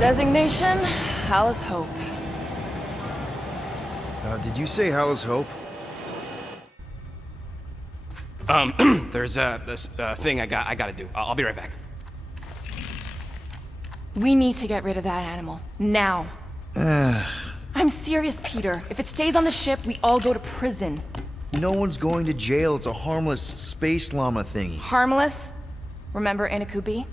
Designation, Hallis Hope. Did you say Hallis Hope? There's this thing I gotta do. I'll be right back. We need to get rid of that animal. Now. I'm serious, Peter. If it stays on the ship, we all go to prison. No one's going to jail. It's a harmless space llama thingy. Harmless? Remember Inakubi?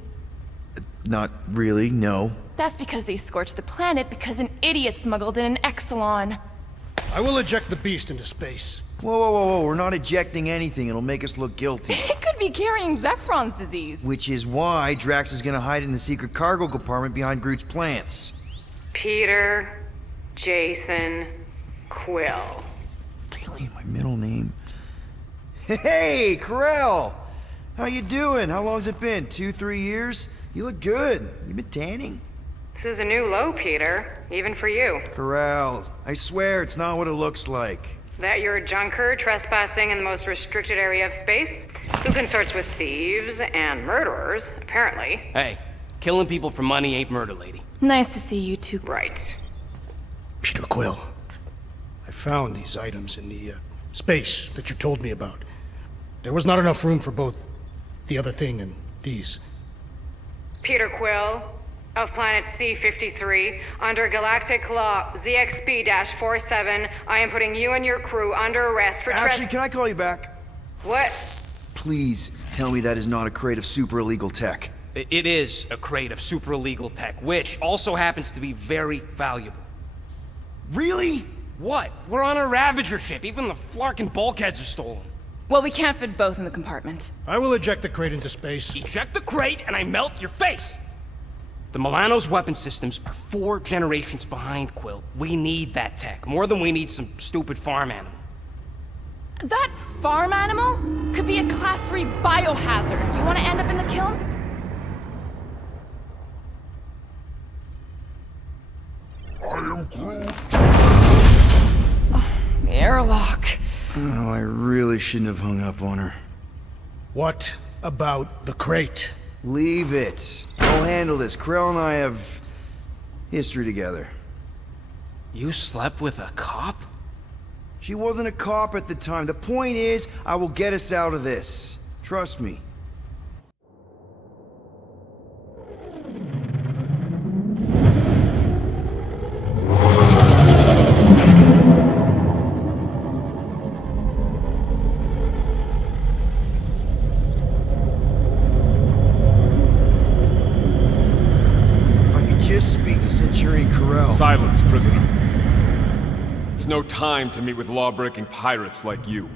Not really, no. That's because they scorched the planet because an idiot smuggled in an Exelon. I will eject the beast into space. Whoa. We're not ejecting anything. It'll make us look guilty. It could be carrying Zephron's disease. Which is why Drax is gonna hide in the secret cargo compartment behind Groot's plants. Peter, Jason, Quill. Really? My middle name? Hey, Karel! How you doing? How long's it been? 2-3 years? You look good. You been tanning? This is a new low, Peter. Even for you. Karel, I swear it's not what it looks like. That you're a junker trespassing in the most restricted area of space? Who consorts with thieves and murderers, apparently. Hey, killing people for money ain't murder, lady. Nice to see you two. Right. Peter Quill, I found these items in the space that you told me about. There was not enough room for both the other thing and these. Peter Quill, of planet C-53, under Galactic Law ZXB-47, I am putting you and your crew under arrest for Actually, can I call you back? What? Please tell me that is not a crate of super illegal tech. It is a crate of super illegal tech, which also happens to be very valuable. Really? What? We're on a Ravager ship. Even the Flarkin bulkheads are stolen. Well, we can't fit both in the compartment. I will eject the crate into space. Eject the crate and I melt your face! The Milano's weapon systems are 4 generations behind, Quill. We need that tech, more than we need some stupid farm animal. That farm animal could be a Class 3 biohazard. You want to end up in the kiln? The airlock. Oh, I really shouldn't have hung up on her. What about the crate? Leave it. I'll handle this. Krell and I have history together. You slept with a cop? She wasn't a cop at the time. The point is, I will get us out of this. Trust me. If I could just speak to Centurion Karel. Silence, prisoner. There's no time to meet with law-breaking pirates like you.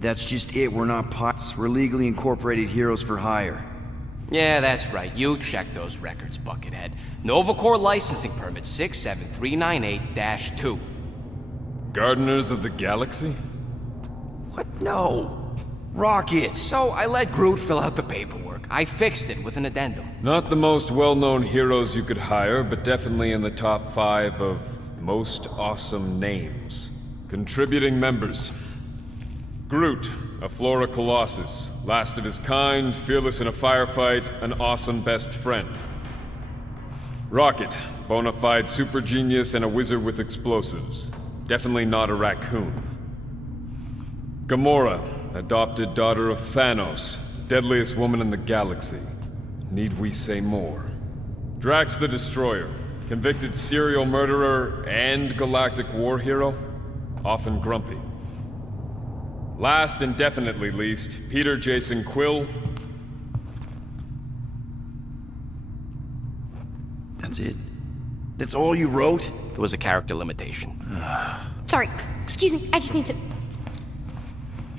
That's just it. We're not pots. We're legally incorporated heroes for hire. Yeah, that's right. You check those records, Buckethead. Novacore licensing permit 67398-2. Gardeners of the Galaxy? What? No. Rocket. So I let Groot fill out the paperwork. I fixed it with an addendum. Not the most well-known heroes you could hire, but definitely in the top 5 of most awesome names. Contributing members. Groot, a Flora Colossus, last of his kind, fearless in a firefight, an awesome best friend. Rocket, bona fide super genius and a wizard with explosives. Definitely not a raccoon. Gamora, adopted daughter of Thanos, deadliest woman in the galaxy. Need we say more? Drax the Destroyer, convicted serial murderer and galactic war hero, often grumpy. Last and definitely least, Peter Jason Quill. That's it? That's all you wrote? There was a character limitation. Sorry, excuse me, I just need to...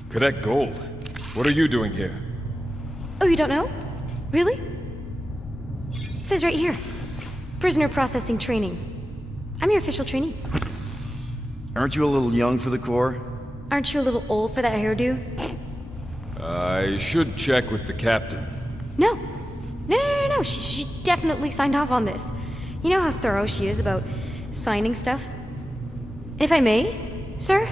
Cadet Gold, what are you doing here? Oh, you don't know? Really? It says right here. Prisoner processing training. I'm your official trainee. Aren't you a little young for the Corps? Aren't you a little old for that hairdo? I should check with the captain. No. No. She definitely signed off on this. You know how thorough she is about signing stuff? And if I may, sir,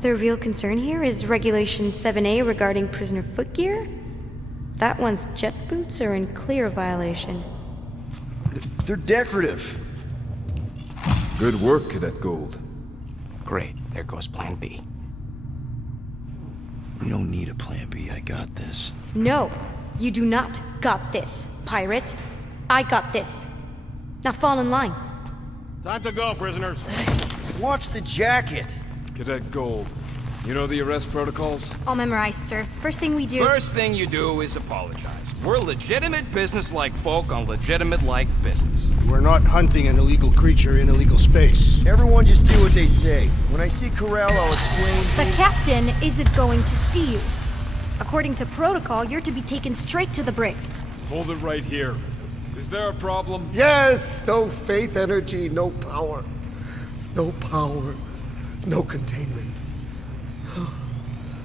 the real concern here is Regulation 7A regarding prisoner footgear. That one's jet boots are in clear violation. They're decorative. Good work, Cadet Gold. Great, there goes Plan B. We don't need a plan B. I got this. No, you do not got this, pirate. I got this. Now fall in line. Time to go, prisoners. Watch the jacket. Cadet Gold, you know the arrest protocols? All memorized, sir. First thing we do. First thing you do is apologize. We're legitimate business-like folk on legitimate-like business. We're not hunting an illegal creature in illegal space. Everyone just do what they say. When I see Corral, I'll explain. The captain isn't going to see you. According to protocol, you're to be taken straight to the brig. Hold it right here. Is there a problem? Yes, no faith energy, no power. No power, no containment.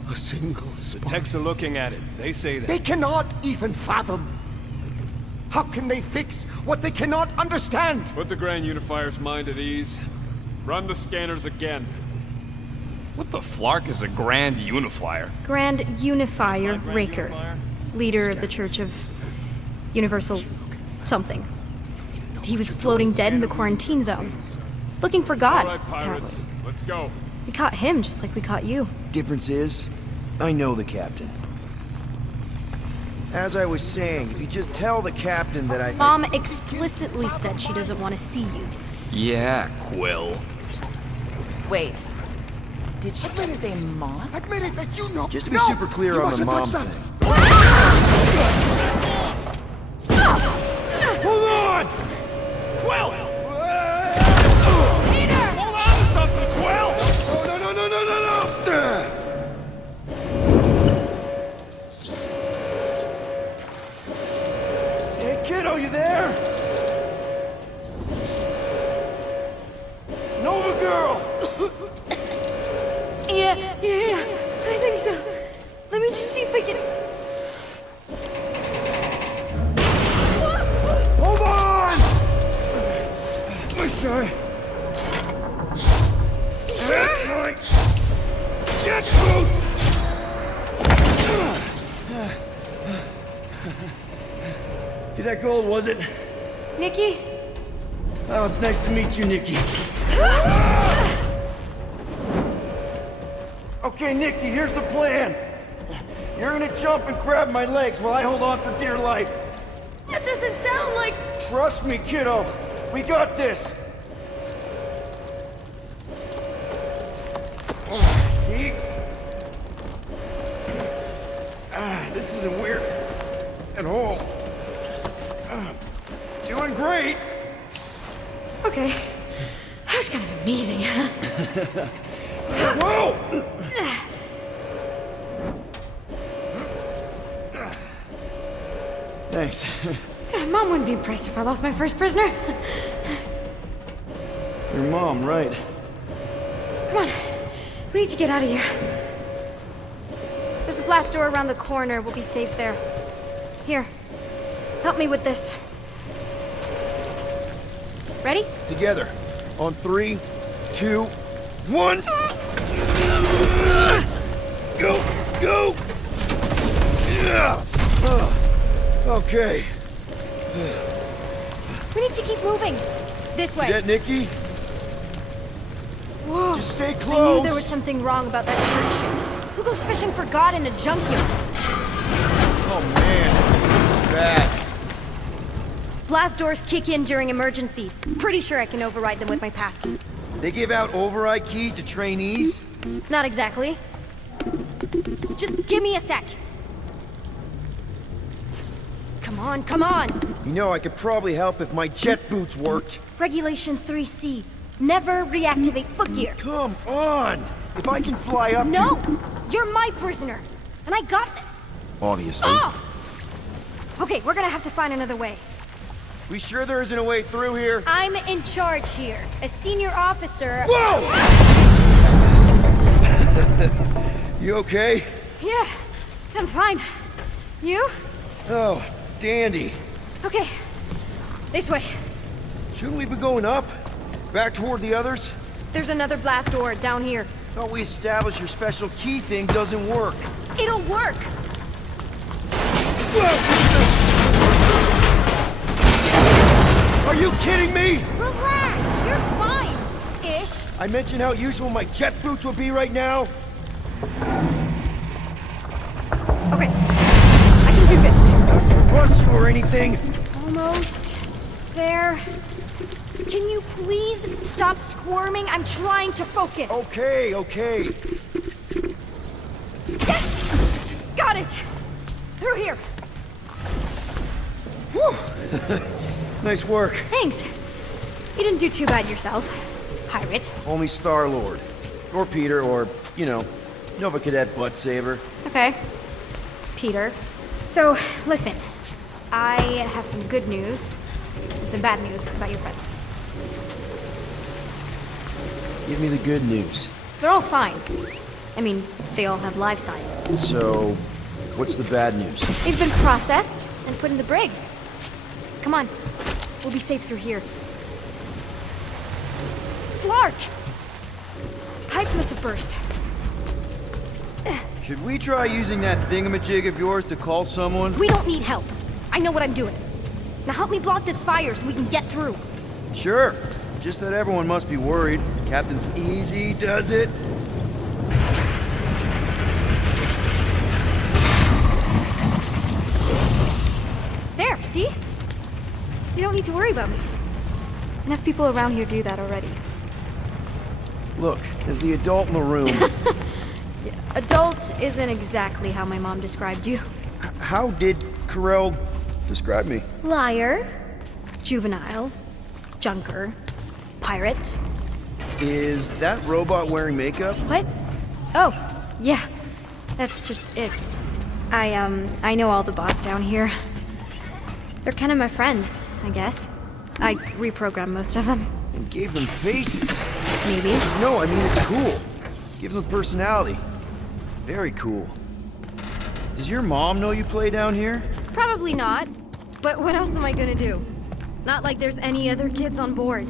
A single spark. Techs are looking at it. They say that. They cannot even fathom. How can they fix what they cannot understand? Put the Grand Unifier's mind at ease. Run the scanners again. What the flark is a Grand Unifier? Grand Unifier Raker, leader of the Church of Universal something. He was floating dead in the quarantine zone, looking for God. All right, pirates, let's go. We caught him just like we caught you. Difference is, I know the captain. As I was saying, if you just tell the captain that I... Mom explicitly said she doesn't want to see you. Yeah, Quill. Wait. Did she just say mom? Admit it that you know. Just to be No, super clear you on the mustn't mom touch that. thing. Hold on! Quill! Peter! Hold on to something, Quill! Oh, no! Hey, kiddo, you there? Nova girl! Yeah, I think so. Let me just see if I can. Hold on! My son. That's right. Get boots! That Gold, was it? Nikki? Oh, it's nice to meet you, Nikki. Okay, Nikki, here's the plan. You're gonna jump and grab my legs while I hold on for dear life. That doesn't sound like. Trust me, kiddo. We got this. See? This isn't weird at all. Doing great. Okay. That was kind of amazing, huh? Whoa! Thanks. Mom wouldn't be impressed if I lost my first prisoner. Your mom, right? Come on. We need to get out of here. There's a blast door around the corner. We'll be safe there. Here. Help me with this. Ready? Together. On 3, 2, 1. Go! Yeah. Okay. We need to keep moving. This way. Get Nikki? Whoa. Just stay I close. knew there was something wrong about that church ship. Who goes fishing for God in a junkyard? Oh man, this is bad. Blast doors kick in during emergencies. Pretty sure I can override them with my passkey. They give out override keys to trainees? Not exactly. Just give me a sec. Come on. You know, I could probably help if my jet boots worked. Regulation 3C. Never reactivate foot gear. Come on! If I can fly up No! to... You're my prisoner. And I got this. Obviously. Oh! Okay, we're gonna have to find another way. We sure there isn't a way through here? I'm in charge here. As senior officer... Whoa! You okay? Yeah, I'm fine. You? Oh, dandy. Okay. This way. Shouldn't we be going up? Back toward the others? There's another blast door down here. Thought we established your special key thing doesn't work. It'll work! Are you kidding me? Relax! You're fine! I mentioned how useful my jet boots would be right now? Okay, I can do this. Not to rush you or anything. Almost there. Can you please stop squirming? I'm trying to focus. Okay, okay. Yes! Got it! Through here. Nice work. Thanks. You didn't do too bad yourself, pirate. Only Star-Lord. Or Peter, or, you know, Nova Cadet Butt Saver. Okay. Peter. So, listen. I have some good news and some bad news about your friends. Give me the good news. They're all fine. I mean, they all have life signs. So, what's the bad news? They've been processed and put in the brig. Come on. We'll be safe through here. Flark! Pipes must have burst. Should we try using that thingamajig of yours to call someone? We don't need help. I know what I'm doing. Now help me block this fire so we can get through. Sure. Just that everyone must be worried. Captain's easy does it. There, see? You don't need to worry about me. Enough people around here do that already. Look, as the adult in the room, Adult isn't exactly how my mom described you. how did Carell describe me? Liar, juvenile, junker, pirate. Is that robot wearing makeup? What? Oh, yeah. That's just it's. I know all the bots down here. They're kind of my friends, I guess. I reprogrammed most of them. And gave them faces. Maybe. No, I mean it's cool. Gives them personality. Very cool. Does your mom know you play down here? Probably not. But what else am I gonna do? Not like there's any other kids on board.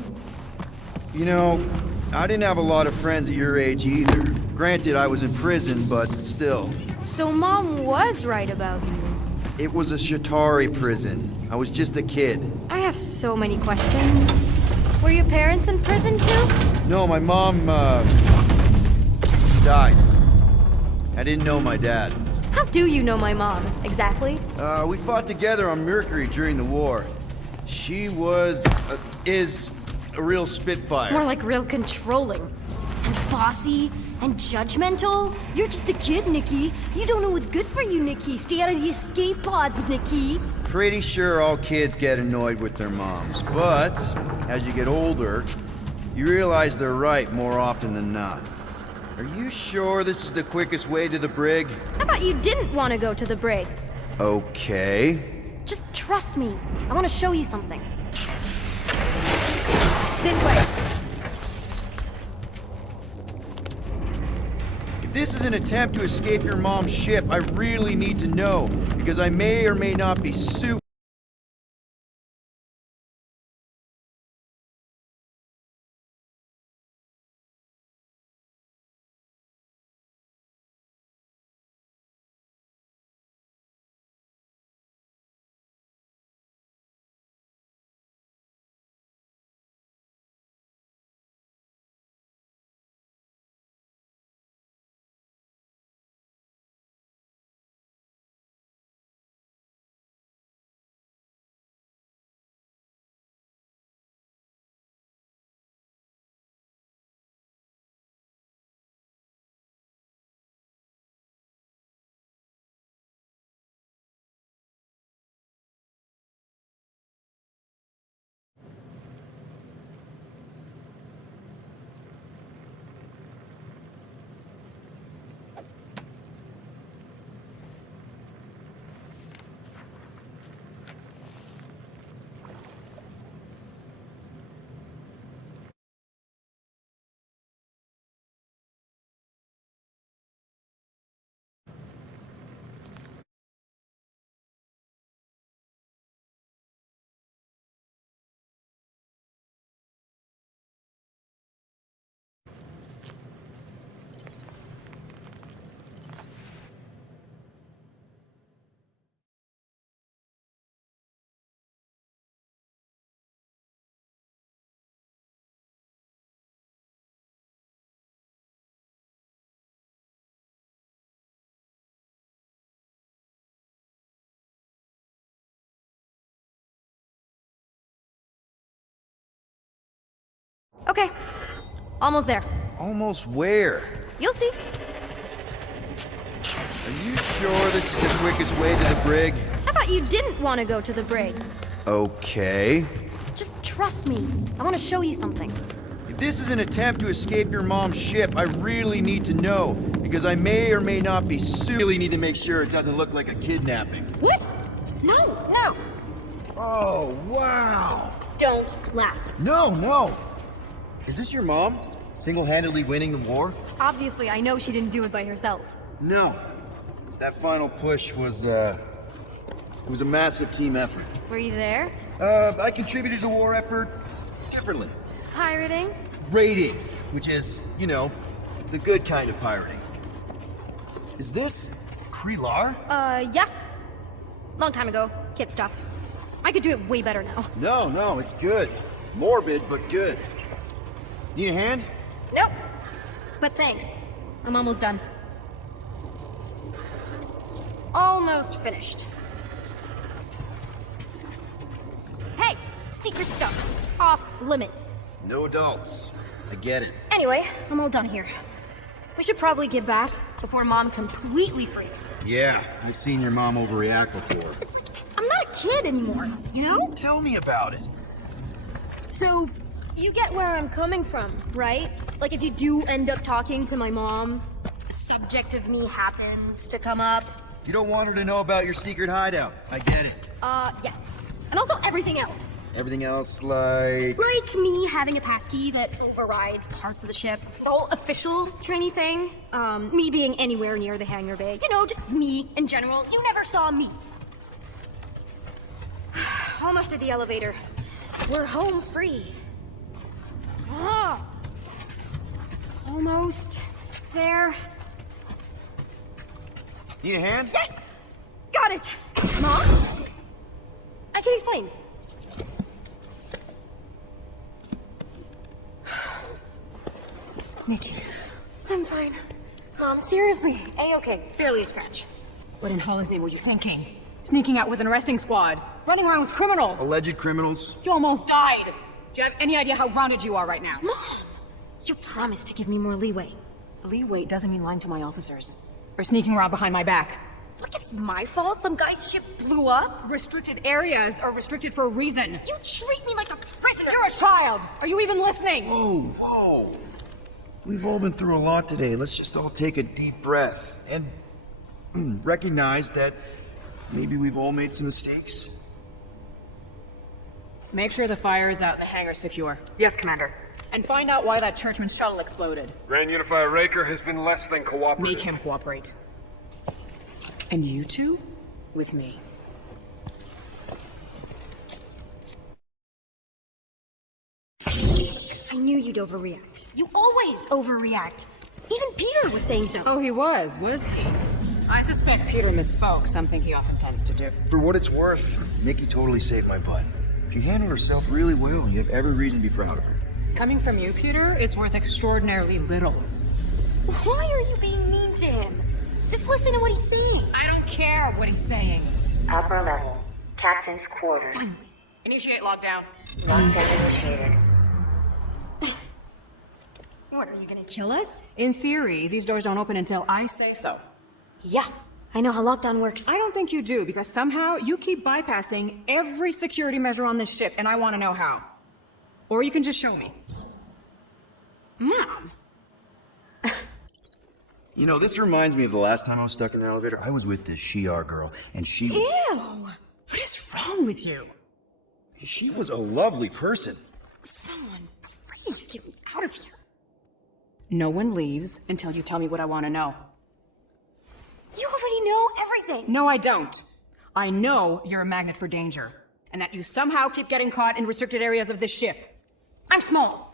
You know, I didn't have a lot of friends at your age either. Granted, I was in prison, but still. So mom was right about you. It was a Shatari prison. I was just a kid. I have so many questions. Were your parents in prison too? No, my mom, died. I didn't know my dad. How do you know my mom, exactly? We fought together on Mercury during the war. She is a real spitfire. More like real controlling. And bossy and judgmental. You're just a kid, Nikki. You don't know what's good for you, Nikki. Stay out of the escape pods, Nikki. Pretty sure all kids get annoyed with their moms, but as you get older, you realize they're right more often than not. Are you sure this is the quickest way to the brig? I thought you didn't want to go to the brig. Okay. Just trust me. I want to show you something. This way. If this is an attempt to escape your mom's ship, I really need to know, because I may or may not be super Okay. Almost there. Almost where? You'll see. Are you sure this is the quickest way to the brig? I thought you didn't want to go to the brig. Okay. Just trust me. I want to show you something. If this is an attempt to escape your mom's ship, I really need to know, because I may or may not be really need to make sure it doesn't look like a kidnapping. What? No. Oh, wow. Don't laugh. No. Is this your mom? Single-handedly winning the war? Obviously, I know she didn't do it by herself. No. That final push was, it was a massive team effort. Were you there? I contributed to the war effort differently. Pirating? Raiding, which is, you know, the good kind of pirating. Is this Krelar? Yeah. Long time ago. Kid stuff. I could do it way better now. No, it's good. Morbid, but good. Need a hand? Nope. But thanks. I'm almost done. Almost finished. Hey! Secret stuff. Off limits. No adults. I get it. Anyway, I'm all done here. We should probably get back before Mom completely freaks. Yeah, I've seen your mom overreact before. It's like, I'm not a kid anymore, you know? Tell me about it. So, you get where I'm coming from, right? Like if you do end up talking to my mom, the subject of me happens to come up. You don't want her to know about your secret hideout. I get it. Yes. And also everything else. Everything else, like... Like me having a passkey that overrides parts of the ship. The whole official trainee thing. Me being anywhere near the hangar bay. You know, just me in general. You never saw me. Almost at the elevator. We're home free. Ah. Almost there. Need a hand? Yes! Got it! Mom? I can explain. Nikki. I'm fine. Mom, seriously. A-okay. Barely a scratch. What in Hollis' name were you thinking? Sneaking out with an arresting squad? Running around with criminals? Alleged criminals? You almost died! Do you have any idea how grounded you are right now? Mom! You promised to give me more leeway. Leeway doesn't mean lying to my officers. Or sneaking around behind my back. Look, it's my fault some guy's ship blew up. Restricted areas are restricted for a reason. You treat me like a prisoner! You're a child! Are you even listening? Whoa. We've all been through a lot today. Let's just all take a deep breath and recognize that maybe we've all made some mistakes. Make sure the fire is out and the hangar's secure. Yes, Commander. And find out why that churchman's shuttle exploded. Grand Unifier Raker has been less than cooperative. Make him cooperate. And you two? With me. I knew you'd overreact. You always overreact. Even Peter was saying so. Oh, he was he? I suspect Peter misspoke, something he often tends to do. For what it's worth, Nikki totally saved my butt. She handled herself really well, and you have every reason to be proud of her. Coming from you, Peter, it's worth extraordinarily little. Why are you being mean to him? Just listen to what he's saying. I don't care what he's saying. Upper level. Captain's quarters. Initiate lockdown. Lockdown initiated. What, are you gonna kill us? In theory, these doors don't open until I say so. Yeah, I know how lockdown works. I don't think you do, because somehow you keep bypassing every security measure on this ship, and I want to know how. Or you can just show me. Mom! You know, this reminds me of the last time I was stuck in an elevator. I was with this Shi'ar girl, and she... Ew! What is wrong with you? She was a lovely person. Someone, please get me out of here. No one leaves until you tell me what I want to know. You already know everything. No, I don't. I know you're a magnet for danger, and that you somehow keep getting caught in restricted areas of this ship. I'm small.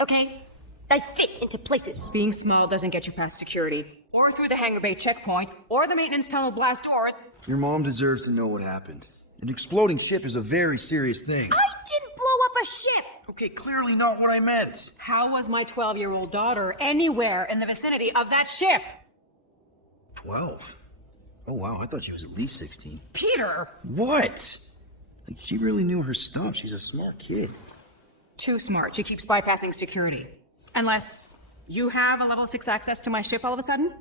Okay? I fit into places. Being small doesn't get you past security, or through the hangar bay checkpoint, or the maintenance tunnel blast doors. Your mom deserves to know what happened. An exploding ship is a very serious thing. I didn't blow up a ship! Okay, clearly not what I meant. How was my 12-year-old daughter anywhere in the vicinity of that ship? 12? Oh, wow, I thought she was at least 16. Peter! What? Like, she really knew her stuff. She's a smart kid. Too smart. She keeps bypassing security. Unless you have a level 6 access to my ship all of a sudden?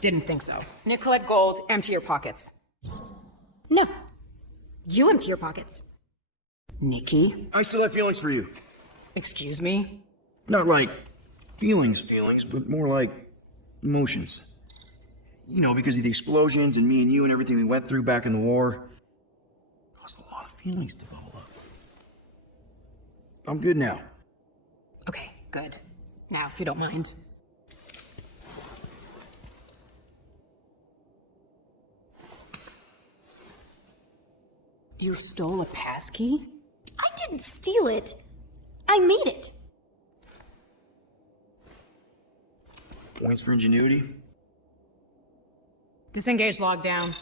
Didn't think so. Nicolette Gold, empty your pockets. No. You empty your pockets. Nikki? I still have feelings for you. Excuse me? Not like feelings, but more like emotions. You know, because of the explosions and me and you and everything we went through back in the war. Caused a lot of feelings to bubble up. I'm good now. Okay, good. Now, if you don't mind. You stole a passkey? I didn't steal it. I made it. Points for ingenuity? Disengage lockdown.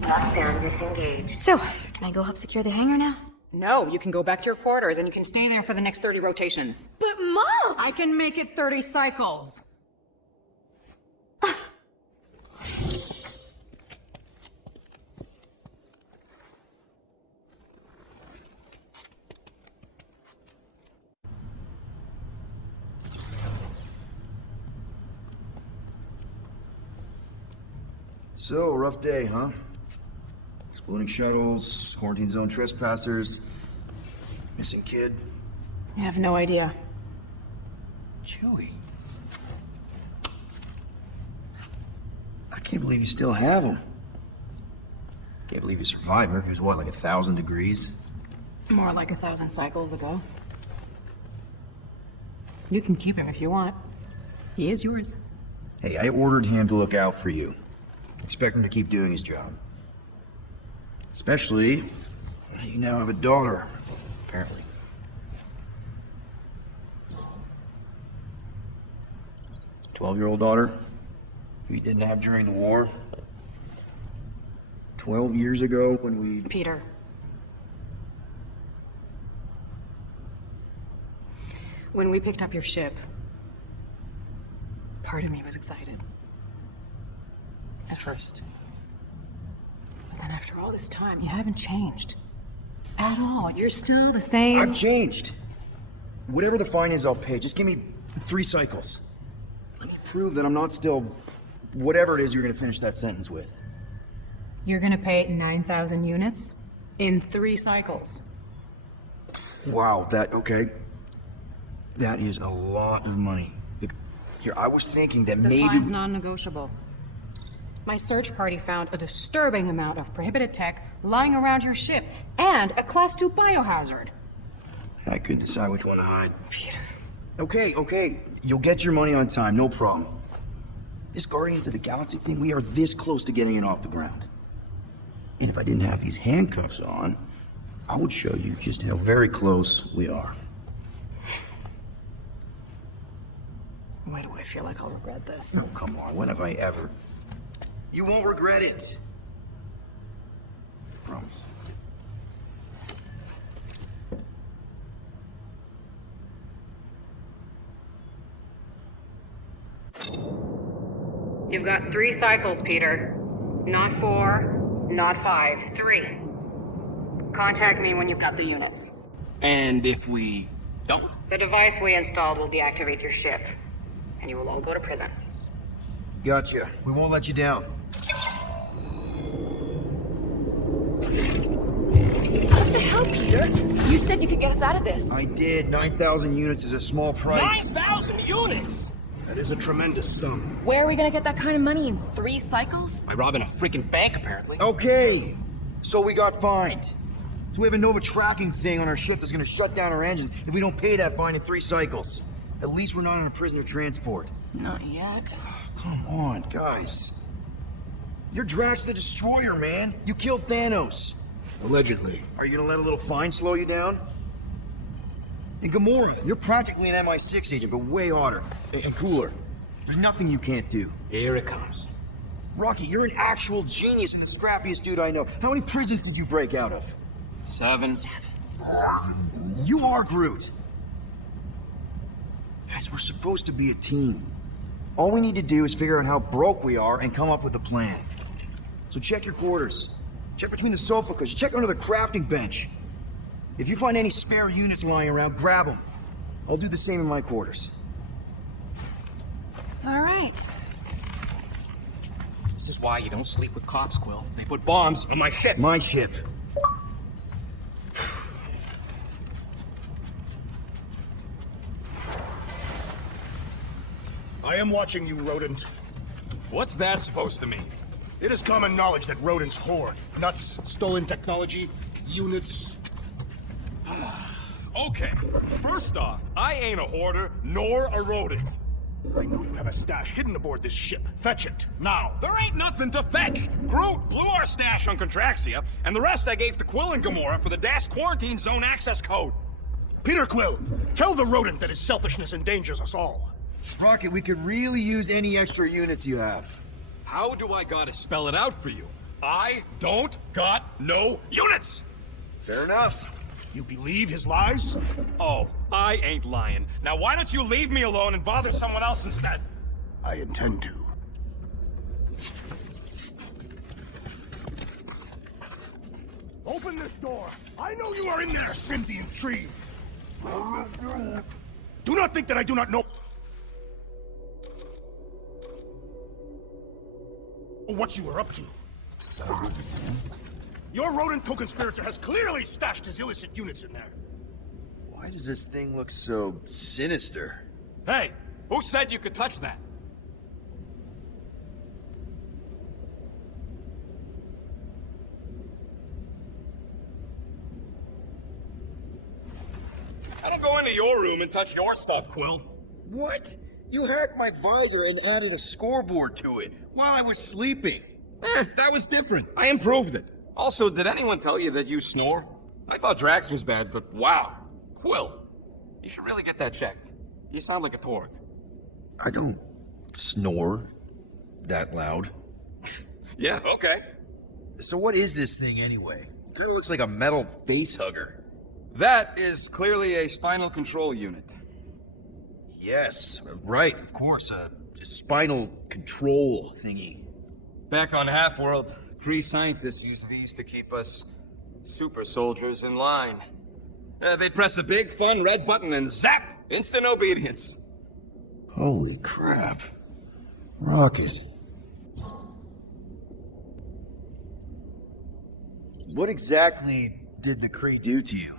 Lockdown disengaged. So, can I go help secure the hangar now? No, you can go back to your quarters and you can stay there for the next 30 rotations. But Mom! I can make it 30 cycles. So, rough day, huh? Exploding shuttles, quarantine zone trespassers, missing kid. I have no idea. Chewie. I can't believe you still have him. Can't believe you survived. Mercury's what, like 1,000 degrees? More like 1,000 cycles ago. You can keep him if you want. He is yours. Hey, I ordered him to look out for you. Expect him to keep doing his job. Especially, you now have a daughter, apparently. A 12-year-old daughter who you didn't have during the war. 12 years ago when we... Peter. When we picked up your ship, part of me was excited. At first. But then after all this time, you haven't changed. At all. You're still the same. I've changed. Whatever the fine is, I'll pay. Just give me 3 cycles. Let me prove that I'm not still whatever it is you're gonna finish that sentence with. You're gonna pay 9,000 units in 3 cycles. Wow, okay. That is a lot of money. Here, I was thinking that The maybe... fine's non-negotiable. My search party found a disturbing amount of prohibited tech lying around your ship, and a Class 2 biohazard. I couldn't decide which one to hide. Peter. Okay. You'll get your money on time, no problem. This Guardians of the Galaxy thing, we are this close to getting it off the ground. And if I didn't have these handcuffs on, I would show you just how very close we are. Why do I feel like I'll regret this? Oh, come on, when have I ever? You won't regret it. I promise. You've got 3 cycles, Peter. Not 4, not 5, 3. Contact me when you've got the units. And if we don't? The device we installed will deactivate your ship, and you will all go to prison. Gotcha. We won't let you down. What the hell, Peter? You said you could get us out of this. I did. 9,000 units is a small price. 9,000 units! That is a tremendous sum. Where are we gonna get that kind of money in 3 cycles? By robbing a freaking bank, apparently. Okay. So we got fined. So we have a Nova tracking thing on our ship that's gonna shut down our engines if we don't pay that fine in 3 cycles. At least we're not on a prisoner transport. Not yet. Come on, guys. You're Drax the Destroyer, man. You killed Thanos. Allegedly. Are you gonna let a little fine slow you down? And Gamora, you're practically an MI6 agent, but way hotter and cooler. There's nothing you can't do. Here it comes. Rocky, you're an actual genius and the scrappiest dude I know. How many prisons did you break out of? 7. You are Groot. Guys, we're supposed to be a team. All we need to do is figure out how broke we are and come up with a plan. So check your quarters. Check between the sofa cushions. Check under the crafting bench. If you find any spare units lying around, grab them. I'll do the same in my quarters. All right. This is why you don't sleep with cops, Quill. They put bombs on my ship. My ship. I am watching you, rodent. What's that supposed to mean? It is common knowledge that rodents hoard nuts, stolen technology, units. Okay, first off, I ain't a hoarder nor a rodent. I know you have a stash hidden aboard this ship. Fetch it, now. There ain't nothing to fetch. Groot blew our stash on Contraxia, and the rest I gave to Quill and Gamora for the DAS quarantine zone access code. Peter Quill, tell the rodent that his selfishness endangers us all. Rocket, we could really use any extra units you have. How do I gotta spell it out for you? I don't got no units! Fair enough. You believe his lies? Oh, I ain't lying. Now why don't you leave me alone and bother someone else instead? I intend to. Open this door! I know you are in there, sentient tree! Do not think that I do not know what you were up to. Your rodent co-conspirator has clearly stashed his illicit units in there. Why does this thing look so sinister? Hey, who said you could touch that? I don't go into your room and touch your stuff, Quill. What? You hacked my visor and added a scoreboard to it while I was sleeping. That was different. I improved it. Also, did anyone tell you that you snore? I thought Drax was bad, but wow. Quill, you should really get that checked. You sound like a Torg. I don't snore that loud. Yeah, okay. So what is this thing anyway? Kind of looks like a metal face hugger. That is clearly a spinal control unit. Yes, right, of course. A spinal control thingy. Back on Half-World, Kree scientists use these to keep us super soldiers in line. They'd press a big, fun red button and zap! Instant obedience. Holy crap. Rocket. What exactly did the Kree do to you?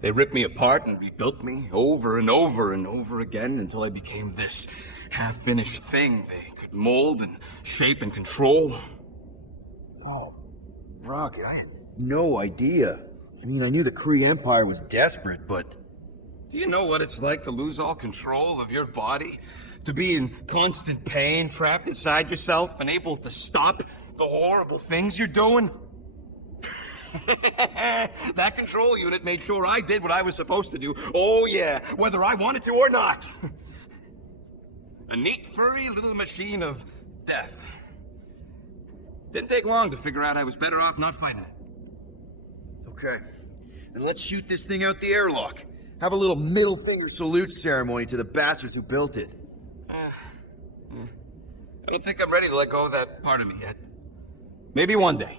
They ripped me apart and rebuilt me over and over and over again until I became this half-finished thing they could mold and shape and control. Oh, Rocket, I had no idea. I mean, I knew the Kree Empire was desperate, but... Do you know what it's like to lose all control of your body? To be in constant pain, trapped inside yourself, unable to stop the horrible things you're doing? That control unit made sure I did what I was supposed to do. Oh yeah, whether I wanted to or not. A neat, furry little machine of death. Didn't take long to figure out I was better off not fighting it. Okay, then let's shoot this thing out the airlock. Have a little middle finger salute ceremony to the bastards who built it. I don't think I'm ready to let go of that part of me yet. Maybe one day.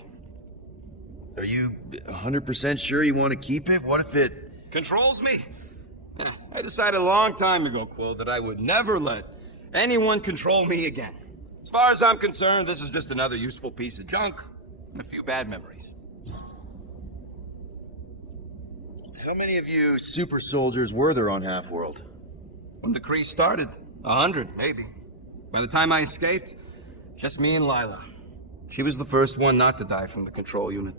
Are you 100% sure you want to keep it? What if it... Controls me? I decided a long time ago, Quill, that I would never let anyone control me again. As far as I'm concerned, this is just another useful piece of junk and a few bad memories. How many of you super soldiers were there on Half-World? When the Kree started, 100, maybe. By the time I escaped, just me and Lila. She was the first one not to die from the control unit.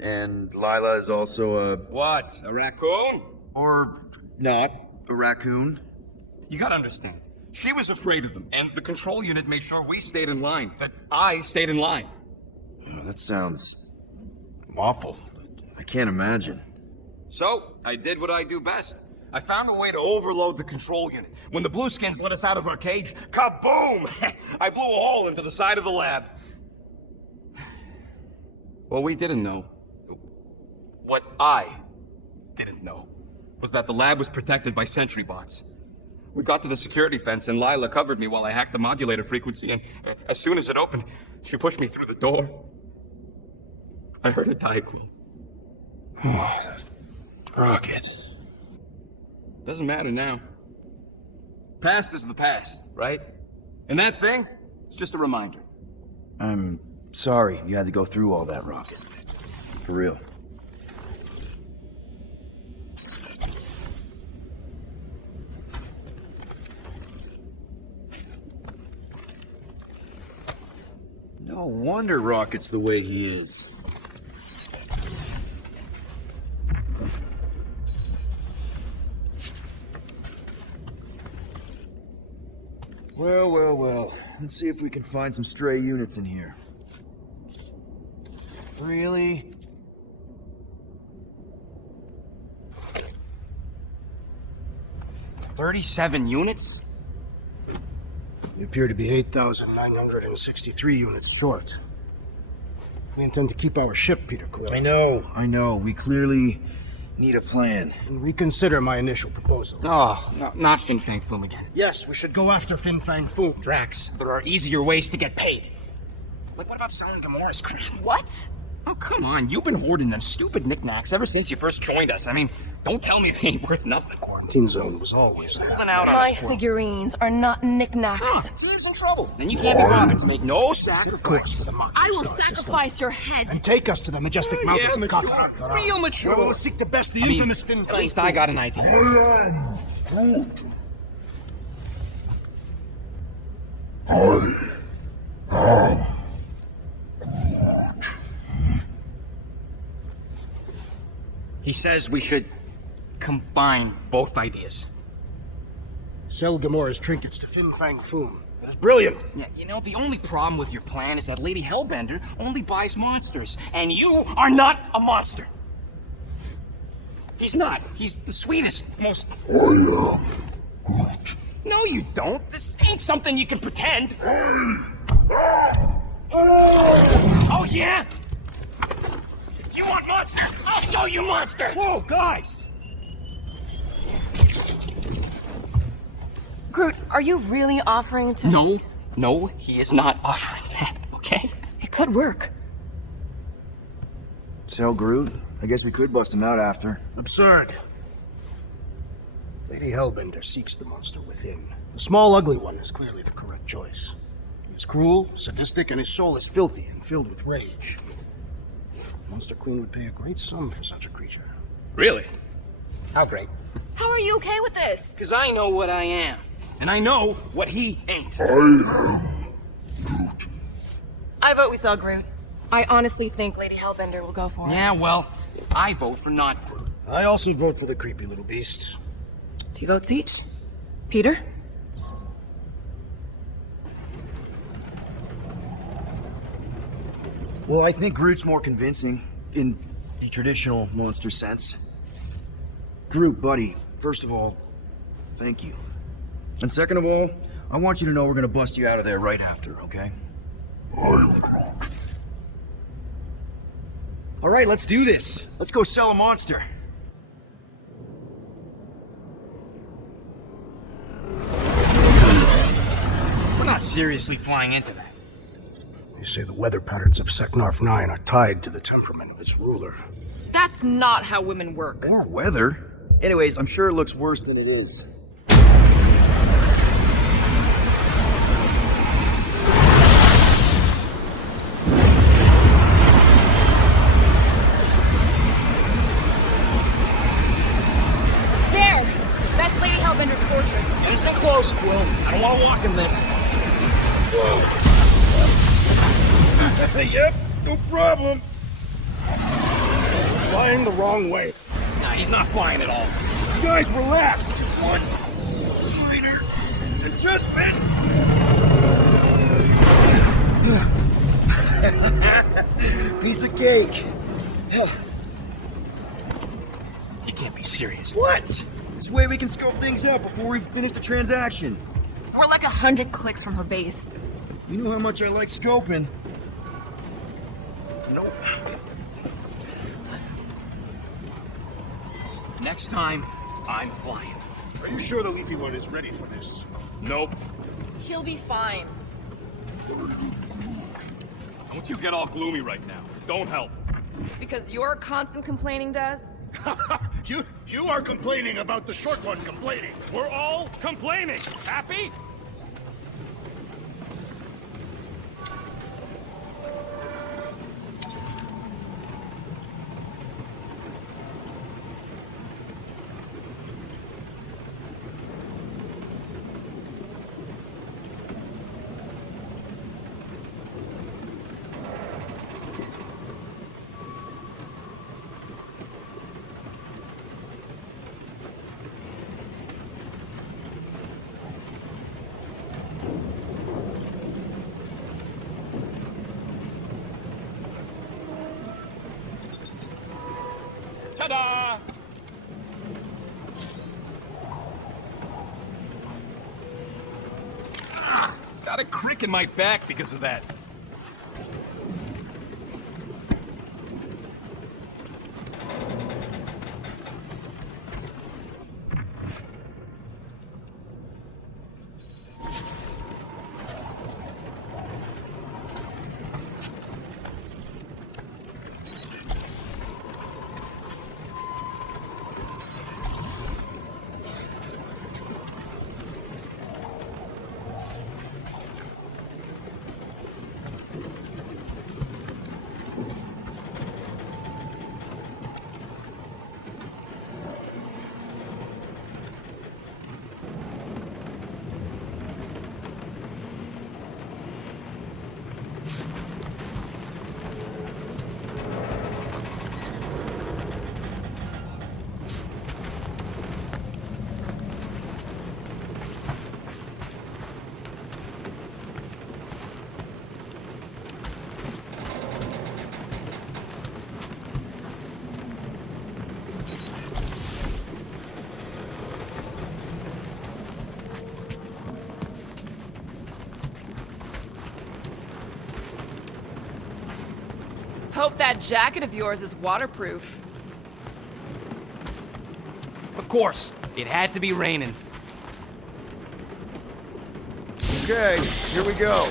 And Lila is also a... What? A raccoon? Or not a raccoon? You gotta understand. She was afraid of them, and the control unit made sure we stayed in line. That I stayed in line. Oh, that sounds... awful. I can't imagine. So, I did what I do best. I found a way to overload the control unit. When the Blueskins let us out of our cage, kaboom! I blew a hole into the side of the lab. What we didn't know, what I didn't know, was that the lab was protected by sentry bots. We got to the security fence and Lila covered me while I hacked the modulator frequency, and as soon as it opened, she pushed me through the door. I heard her die, Quill. Rocket. Doesn't matter now. Past is the past, right? And that thing, it's just a reminder. I'm sorry you had to go through all that, Rocket. For real. No wonder Rocket's the way he is. Well. Let's see if we can find some stray units in here. Really? $37 units? We appear to be 8,963 units short. If we intend to keep our ship, Peter Quill, I know. We clearly need a plan. and reconsider my initial proposal. Oh, no, not Fin Fang Foom again. Yes, we should go after Fin Fang Foom. Drax, there are easier ways to get paid. Like, what about selling Gamora's crap? What? Oh, come on. You've been hoarding them stupid knickknacks ever since you first joined us. I mean, don't tell me they ain't worth nothing. Quarantine zone was always there. Holding out on My us, Quill. figurines are not knickknacks. Team's in trouble. Then you can't be bothered to make no Of course, sacrifice. for the Mach I will Star system. sacrifice your head. And take us to the majestic mountains of mature. Kakara. Real mature. Where we'll seek the best, the I mean, infamous Fin at Fang least I got an idea. He says we should combine both ideas. Sell Gamora's trinkets to Fin Fang Foom. It is brilliant. Yeah, you know, the only problem with your plan is that Lady Hellbender only buys monsters, and you are not a monster. He's not. He's the sweetest, most... No, you don't. This ain't something you can pretend. Oh, yeah? You want monsters? I'll show you monsters! Whoa, guys! Groot, are you really offering to... No, he is not offering that, okay? It could work. Sell Groot? I guess we could bust him out after. Absurd. Lady Hellbender seeks the monster within. The small, ugly one is clearly the correct choice. He is cruel, sadistic, and his soul is filthy and filled with rage. Monster Queen would pay a great sum for such a creature. Really? How great? How are you okay with this? Because I know what I am. And I know what he ain't. I vote we sell Groot. I honestly think Lady Hellbender will go for it. Yeah, well, I vote for not Groot. I also vote for the creepy little beasts. 2 votes each. Peter? Well, I think Groot's more convincing, in the traditional monster sense. Groot, buddy, first of all, thank you. And second of all, I want you to know we're gonna bust you out of there right after, okay? Alright, let's do this. Let's go sell a monster. We're not seriously flying into that. They say the weather patterns of Seknarf 9 are tied to the temperament of its ruler. That's not how women work. Or weather. Anyways, I'm sure it looks worse than it is. There! That's Lady Hellbender's fortress. Nice and close, Quill. I don't want to walk in this. Yep, no problem. Flying the wrong way. Nah, he's not flying at all. Guys, relax. Just one minor adjustment. Piece of cake. You can't be serious. What? This way we can scope things out before we finish the transaction. We're like 100 clicks from her base. You know how much I like scoping. Nope. Next time, I'm flying. Are you sure the Leafy One is ready for this? Nope. He'll be fine. Don't you get all gloomy right now. Don't help. Because your constant complaining does? You are complaining about the short one complaining. We're all complaining. Happy? Ta-da! Got a crick in my back because of that. Hope that jacket of yours is waterproof. Of course. It had to be raining. Okay, here we go.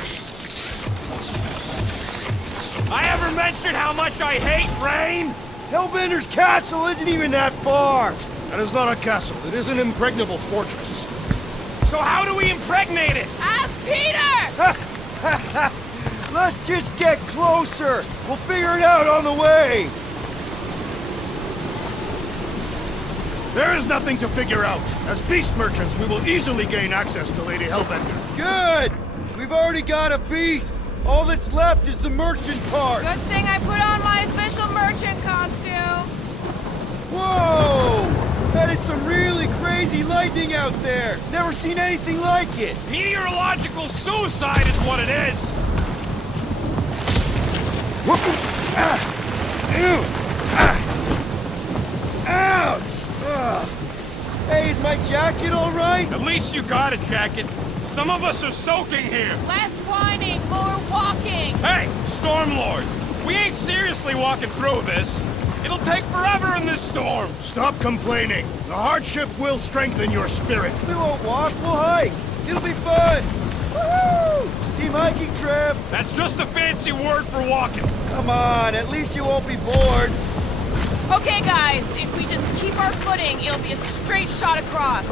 I ever mentioned how much I hate rain? Hellbender's castle isn't even that far! That is not a castle. It is an impregnable fortress. So how do we impregnate it? Ask Peter! Let's just get closer! We'll figure it out on the way! There is nothing to figure out. As beast merchants, we will easily gain access to Lady Hellbender. Good! We've already got a beast! All that's left is the merchant part! Good thing I put on my official merchant costume. Whoa! That is some really crazy lightning out there! Never seen anything like it! Meteorological suicide is what it is. Ouch! Ugh. Hey, is my jacket all right? At least you got a jacket. Some of us are soaking here. Less whining, more walking. Hey, Stormlord, we ain't seriously walking through this. It'll take forever in this storm. Stop complaining. The hardship will strengthen your spirit. We won't walk, we'll hike. It'll be fun. Woohoo! Team hiking trip. That's just a fancy word for walking. Come on, at least you won't be bored. Okay, guys, if we just keep our footing, it'll be a straight shot across.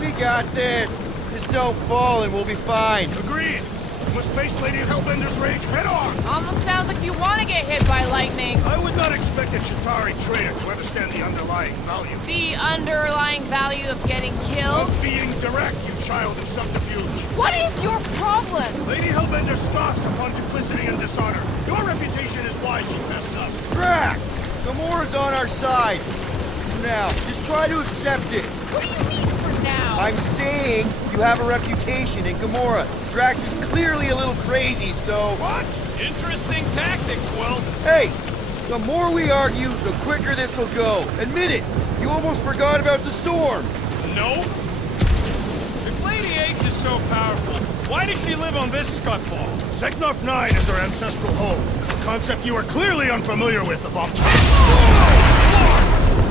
We got this. Just don't fall and we'll be fine. Agreed. We must face Lady Hellbender's rage head on. Almost sounds like you want to get hit by lightning. I would not expect a Chitauri trader to understand the underlying value. The underlying value of getting killed? Of being direct, you child of subterfuge. What is your problem? Lady Hellbender scoffs upon duplicity and dishonor. Your reputation is why she tests us. Drax! Gamora's on our side. For now, just try to accept it. What do you mean for now? I'm saying you have a reputation in Gamora. Drax is clearly a little crazy, so... What? Interesting tactic, Quill. Hey! The more we argue, the quicker this'll go. Admit it! You almost forgot about the storm! No. If Lady H is so powerful, why does she live on this scutball? Seknarf 9 is her ancestral home. A concept you are clearly unfamiliar with, Abom.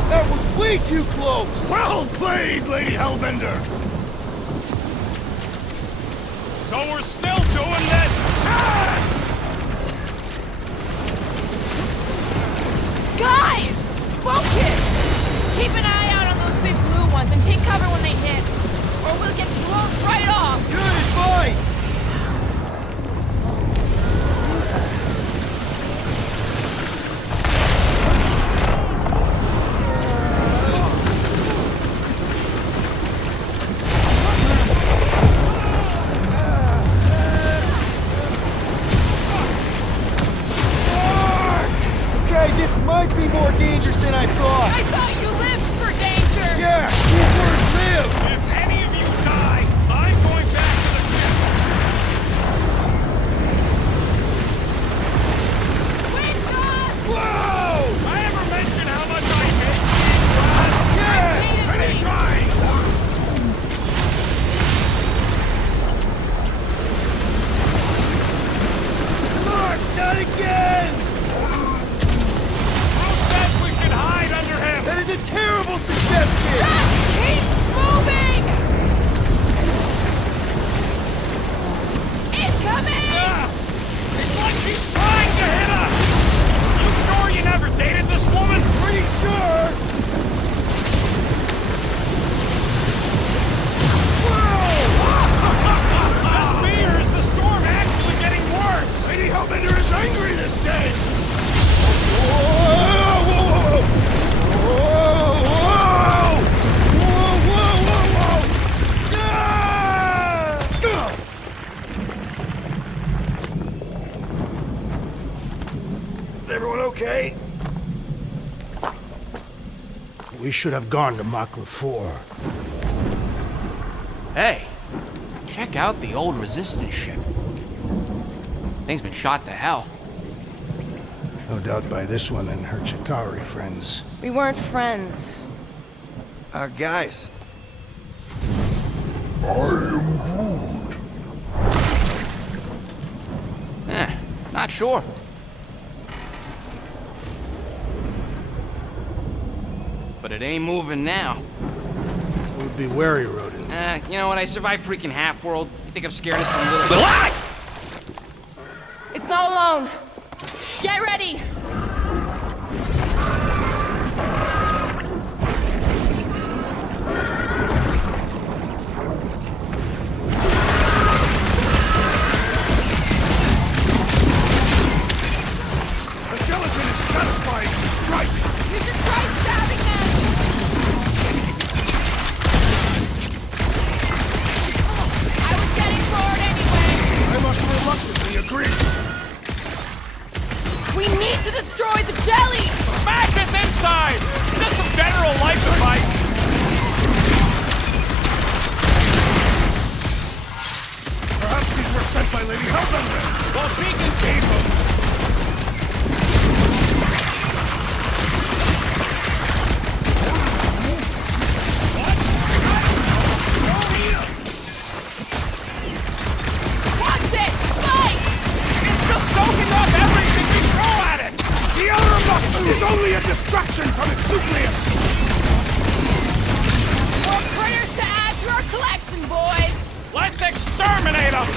That was way too close! Well played, Lady Hellbender! So we're still doing this? Yes! Guys! Focus! Keep an eye out on those big blue ones and take cover when they hit. Or we'll get blown right off. Good advice! Okay, this might be more dangerous than I thought. I thought you lived for danger. Yeah, keyword live! If any of you die, I'm going back to the ship. Wait, us! Whoa! I ever mention how much I hate being lads? Yes! Finish trying! Mark, not again! Who says we should hide under him? That is a terrible suggestion! Just keep moving! Incoming! It's like she's trying to hit us! You sure you never dated this woman? Pretty sure! The spear is the storm actually getting worse! Lady Hellbender is angry this day! Everyone okay? We should have gone to Makla 4. Hey, check out the old Resistance ship. Thing's been shot to hell. No doubt by this one and her Chitauri friends. We weren't friends. Guys. Not sure. But it ain't moving now. We'd be wary, rodent. You know what? I survived freaking Half-World. You think I'm scared of some little... Ah! It's not alone. Get ready! The gelatin is satisfying the strike! You should try stabbing them! I was getting bored anyway! I must reluctantly agree. We need to destroy the jelly! Smash its insides! Just some general life advice. Perhaps these were sent by Lady Hellbender. Well, she can keep them. Watch it! Fight! It's just soaking up everything we throw at it! The outer muck is only a distraction from its nucleus! More critters to add to our collection, boys! Let's exterminate them!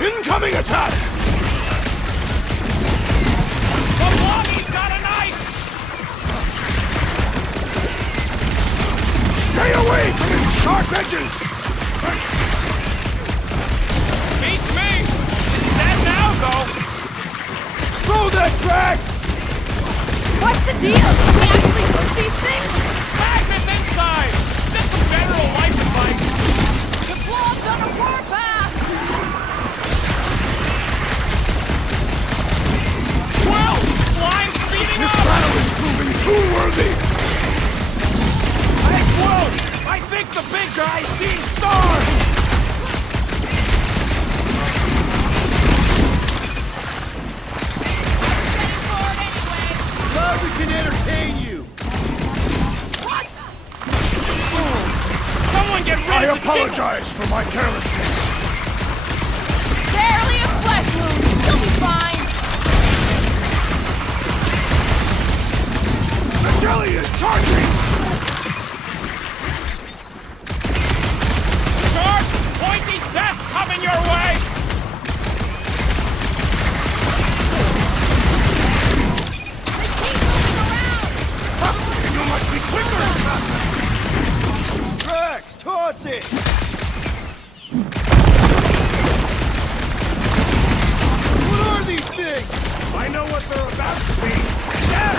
Incoming attack! The Blobby's got a knife! Stay away from its sharp edges! Beats me! It's dead now, though! Throw that, Drax! What's the deal? Can we actually push these things? Smash its inside! Just some general life advice! The blob's on a warpath! Well, slime speeding This up! battle is proving too worthy! Hey, Quill! I think the big guy sees stars! Glad we can entertain you! What? Someone get rid I of the apologize for my carelessness. Barely a flesh wound. You'll be fine. The jelly is charging! Sharp, pointy death coming your way! They keep moving around. Be quicker, assassin! Drax, toss it! What are these things? I know what they're about to be. Yeah!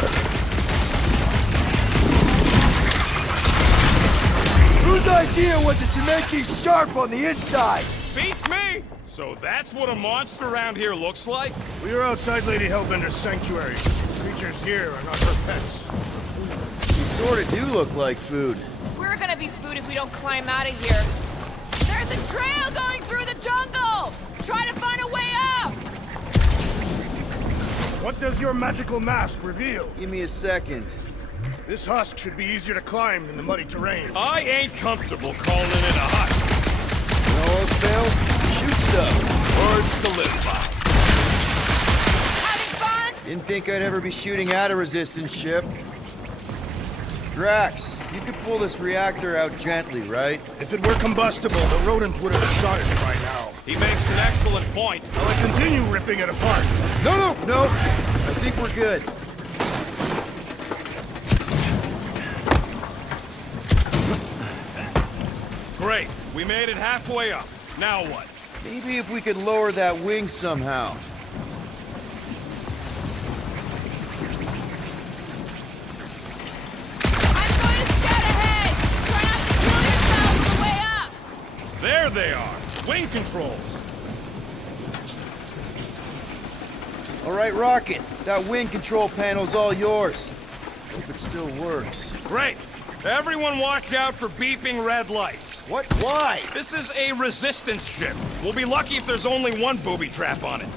Whose idea was it to make these sharp on the inside? Beat me! So that's what a monster around here looks like? We are outside Lady Hellbender's sanctuary. Creatures here are not her pets. These sort of do look like food. We're gonna be food if we don't climb out of here. There's a trail going through the jungle! Try to find a way up! What does your magical mask reveal? Give me a second. This husk should be easier to climb than the muddy terrain. I ain't comfortable calling it a husk. No else fails, shoot stuff. Words to live by. Having fun? Didn't think I'd ever be shooting at a resistance ship. Drax, you could pull this reactor out gently, right? If it were combustible, the rodent would have shot it by now. He makes an excellent point. Will I continue ripping it apart? No! I think we're good. Great. We made it halfway up. Now what? Maybe if we could lower that wing somehow. I'm going to scout ahead! Try not to kill yourselves on the way up! There they are. Wing controls. All right, Rocket. That wing control panel's all yours. Hope it still works. Great. Everyone watch out for beeping red lights. What? Why? This is a resistance ship. We'll be lucky if there's only one booby trap on it.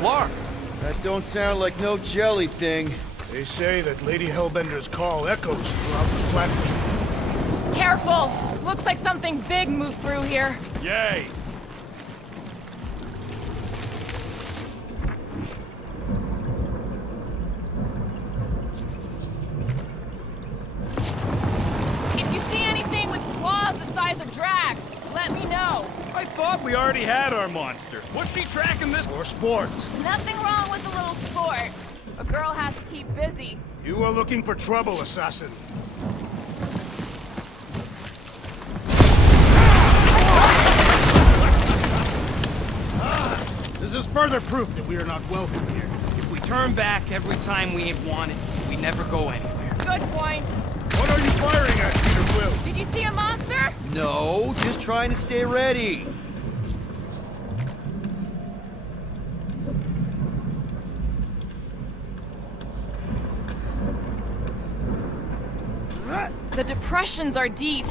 Flark. That don't sound like no jelly thing. They say that Lady Hellbender's call echoes throughout the planet. Careful! Looks like something big moved through here. Yay. If you see anything with claws the size of Drax, let me know. I thought we already had our monster. What's she tracking this For sport. Nothing wrong with a little sport. A girl has to keep busy. You are looking for trouble, assassin. This is further proof that we are not welcome here. If we turn back every time we ain't wanted, we never go anywhere. Good point. What are you firing at, Peter Quill? Did you see a monster? No, just trying to stay ready. The depressions are deep.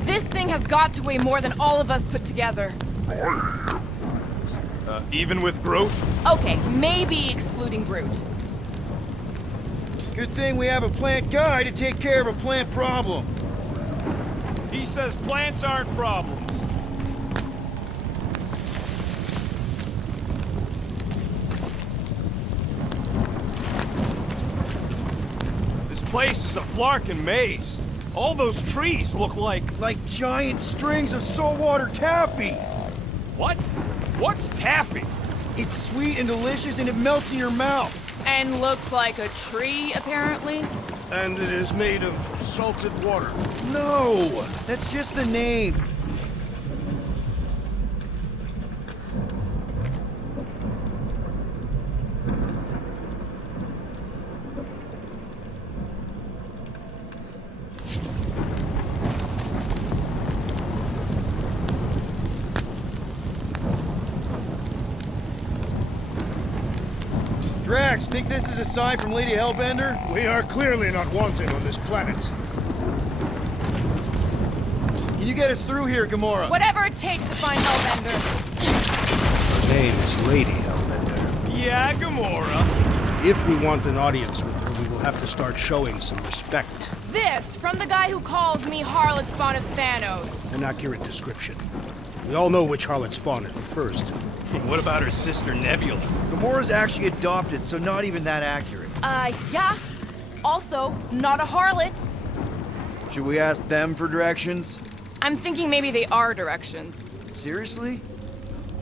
This thing has got to weigh more than all of us put together. even with Groot? Okay, maybe excluding Groot. Good thing we have a plant guy to take care of a plant problem. He says plants aren't problems. This place is a Flarkin maze. All those trees look like... Like giant strings of saltwater taffy. What? What's taffy? It's sweet and delicious and it melts in your mouth. And looks like a tree, apparently. And it is made of salted water. No, that's just the name. Drax, think this is a sign from Lady Hellbender? We are clearly not wanted on this planet. Can you get us through here, Gamora? Whatever it takes to find Hellbender. Her name is Lady Hellbender. Yeah, Gamora. If we want an audience with her, we will have to start showing some respect. This, from the guy who calls me Harlot Spawn of Thanos. An accurate description. We all know which harlot spawn it refers to. What about her sister Nebula? Gamora's actually adopted, so not even that accurate. Yeah. Also, not a harlot. Should we ask them for directions? I'm thinking maybe they are directions. Seriously?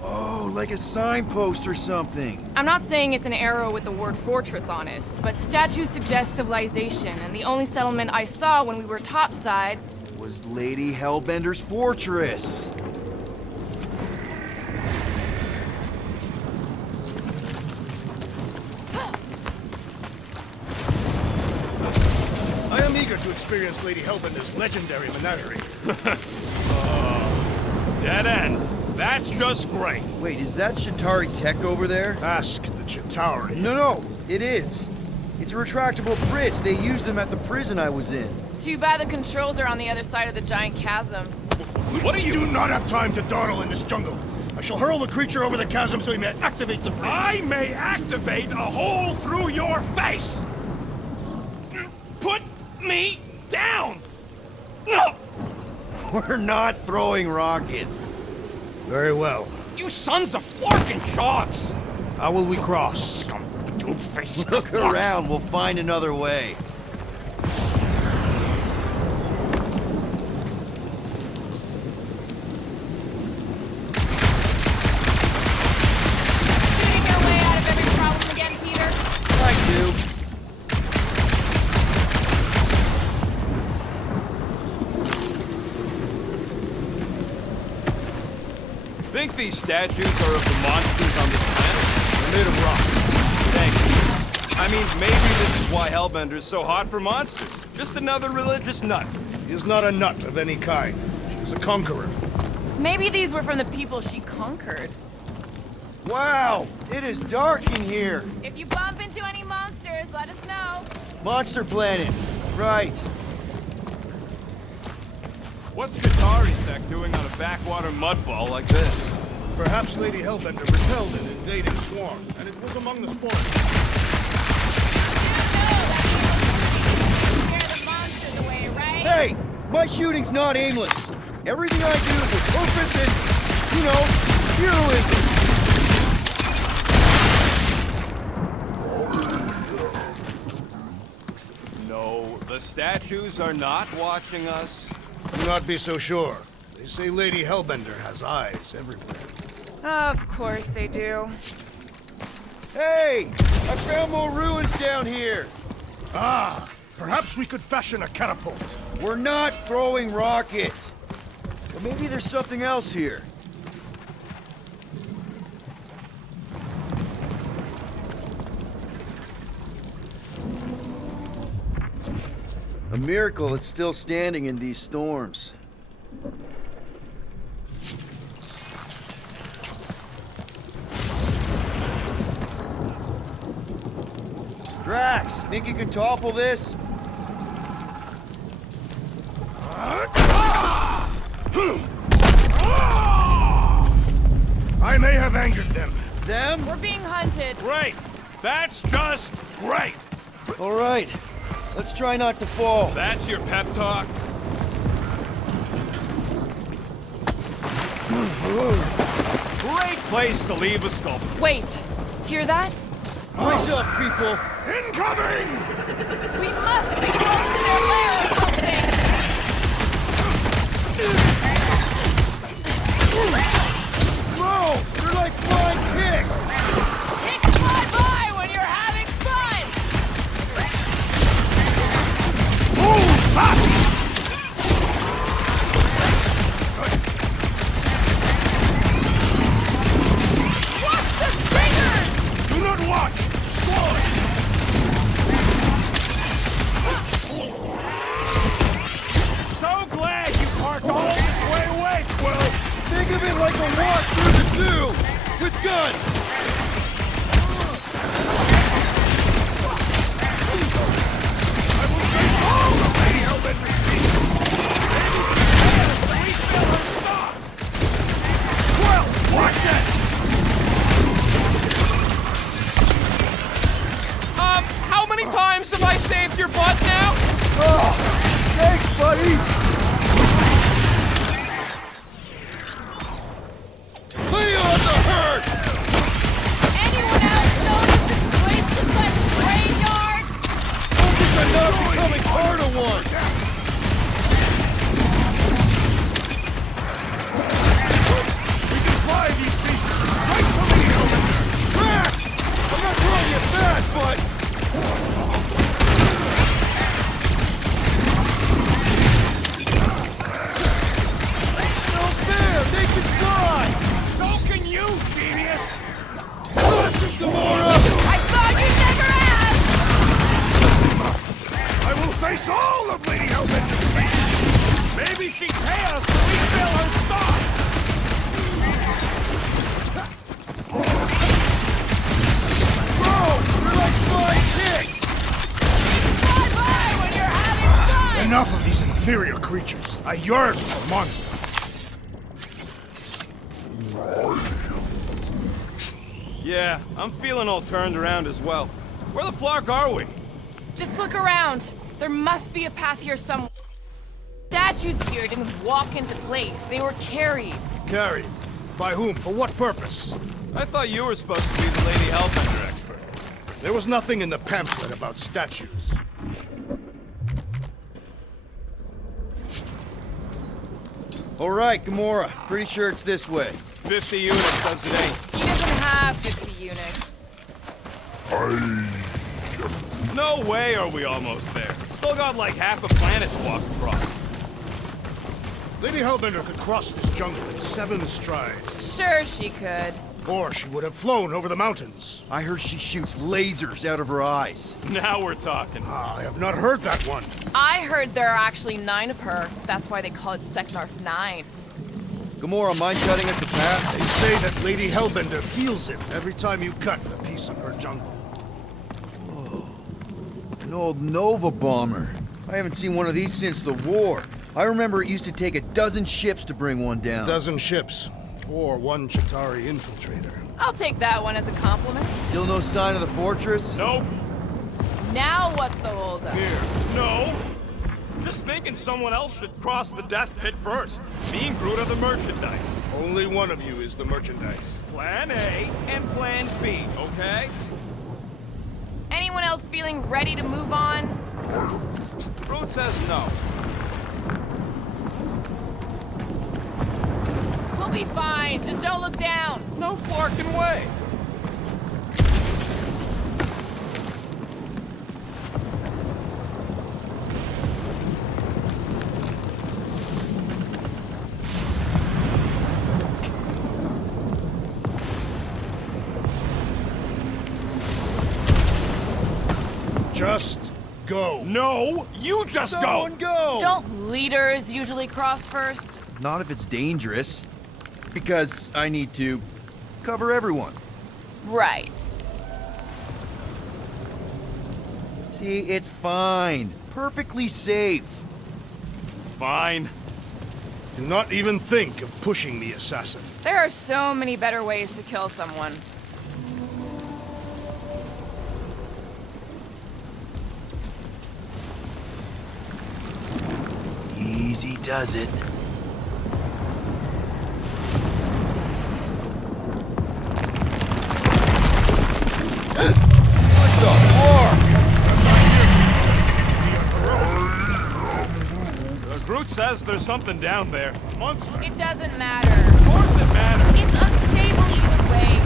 Oh, like a signpost or something. I'm not saying it's an arrow with the word fortress on it, but statues suggest civilization, and the only settlement I saw when we were topside Was Lady Hellbender's fortress. I am eager to experience Lady Hellbender's legendary menagerie. Dead end. That's just great. Wait, is that Chitauri tech over there? Ask the Chitauri. No, it is. It's a retractable bridge. They used them at the prison I was in. Too bad the controls are on the other side of the giant chasm. What do you do not have time to dawdle in this jungle? I shall hurl the creature over the chasm so he may activate the bridge. I may activate a hole through your face. Put me down. No. We're not throwing rockets. Very well. You sons of forking sharks. How will we cross? Scum, face. Look around. We'll find another way. Shooting your way out of every problem again, Peter? Try to. Think these statues are of the monsters on this planet? They're made of rock. Thank you. I mean, maybe this is why Hellbender's so hot for monsters. Just another religious nut. He is not a nut of any kind. She is a conqueror. Maybe these were from the people she conquered. Wow, it is dark in here. If you bump into any monsters, let us know. Monster Planet. Right. What's Chitauri tech doing on a backwater mudball like this? Perhaps Lady Hellbender repelled an invading swarm, and it was among the spoils. Scare the monsters away, right? Hey, my shooting's not aimless. Everything I do is with purpose and, heroism. No, the statues are not watching us. Do not be so sure. They say Lady Hellbender has eyes everywhere. Of course they do. Hey, I found more ruins down here. Ah, perhaps we could fashion a catapult. We're not throwing rockets. Or maybe there's something else here. A miracle it's still standing in these storms. Drax, think you can topple this? I may have angered them. Them? We're being hunted. Great. That's just great. All right, let's try not to fall. That's your pep talk? Great place to leave a sculpture. Wait, hear that? Rise up, people. Incoming! We must be close to their lair or something! Whoa, they're like flying ticks. Ticks fly by when you're having fun! Watch the stringers! Do not watch. Sword. So glad you parked all this way away, Quill. Think of it like a walk through the zoo with guns. I will face all the Lady Hellbender's people. Refill and stop. Quill, watch it. How many times have I saved your butt now? Oh, thanks, buddy. Lay on the herd. us all of Lady Hellbender's cash! Maybe she'd pay us to refill her stock! Enough of these inferior creatures. I yearn for monsters. Yeah, I'm feeling all turned around as well. Where the flark are we? Just look around. There must be a path here somewhere. Statues here didn't walk into place. They were carried. Carried? By whom? For what purpose? I thought you were supposed to be the Lady Hellbender expert. There was nothing in the pamphlet about statues. All right, Gamora. Pretty sure it's this way. 50 units says it ain't. He doesn't have 50 units. No way are we almost there. Still got like half a planet to walk across. Lady Hellbender could cross this jungle in 7 strides. Sure she could. Or she would have flown over the mountains. I heard she shoots lasers out of her eyes. Now we're talking. I have not heard that one. I heard there are actually 9 of her. That's why they call it Seknarf 9. Gamora, mind cutting us a path? They say that Lady Hellbender feels it every time you cut a piece of her jungle. An old Nova bomber. I haven't seen one of these since the war. I remember it used to take 12 ships to bring one down. 12 ships. Or 1 Chitauri infiltrator. I'll take that one as a compliment. Still no sign of the fortress? Nope. Now what's the holdup? Here. No. Just thinking someone else should cross the death pit first. Me and Groot are the merchandise. Only one of you is the merchandise. Plan A and Plan B, okay? Anyone else feeling ready to move on? Groot says no. We'll be fine. Just don't look down. No flarking way. Just go. No, you just Someone go! Don't leaders usually cross first? Not if it's dangerous. Because I need to cover everyone. Right. See, it's fine. Perfectly safe. Fine. Do not even think of pushing the assassin. There are so many better ways to kill someone. Easy does it. Groot says there's something down there. Monster. It doesn't matter. Of course it matters. It's unstable either way.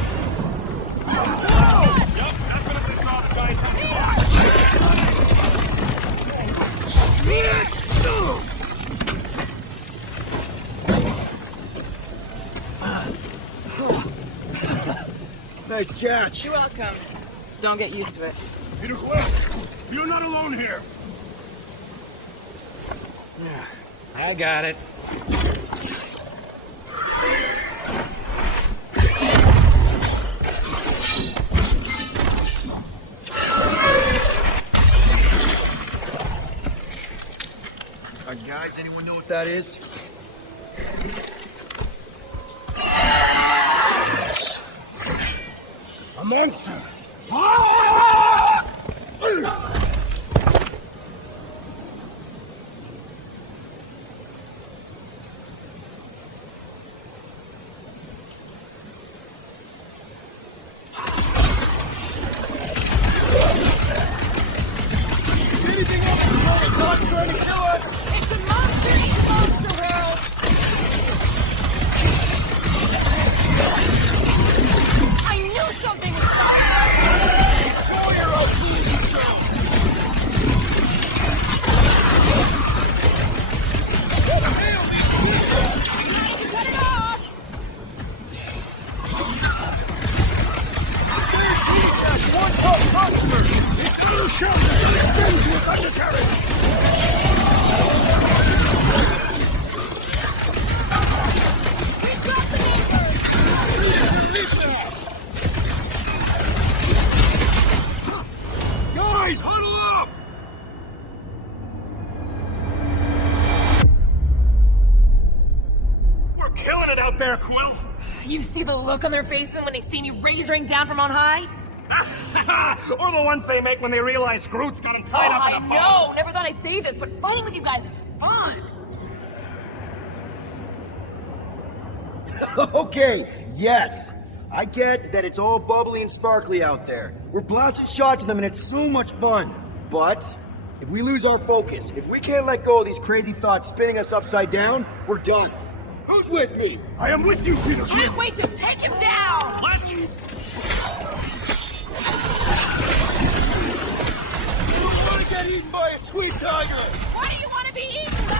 Yup, definitely saw the guy Nice catch. You're welcome. Don't get used to it. Peter Quill, you're not alone here. I got it. Guys, anyone know what that is? A monster. It's a monster in the monster world! I knew something was stopping us! killing it out there, Quill. You see the look on their faces when they see me rain down from on high? Or the ones they make when they realize Groot's got him tied up in a I know! Never thought I'd say this, but phoning with you guys is fun! Okay, yes. I get that it's all bubbly and sparkly out there. We're blasting shots at them and it's so much fun. But if we lose our focus, if we can't let go of these crazy thoughts spinning us upside down, we're done. Who's with me? I am with you, Peter Quill. Can't wait to take him down! Let's... I want to get eaten by a sweet tiger! Why do you want to be eaten by?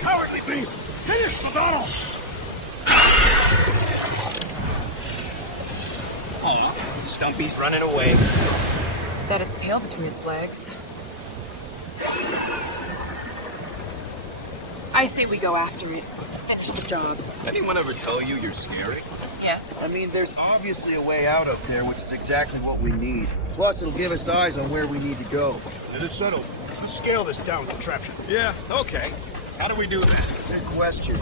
Cowardly beast! Finish the battle! Oh, Stumpy's running away. That its tail between its legs. I say we go after it. Finish the job. Anyone ever tell you you're scary? Yes. I mean, there's obviously a way out up there, which is exactly what we need. Plus, it'll give us eyes on where we need to go. It is settled. Let's scale this down contraption. Yeah, okay. How do we do that? Good question.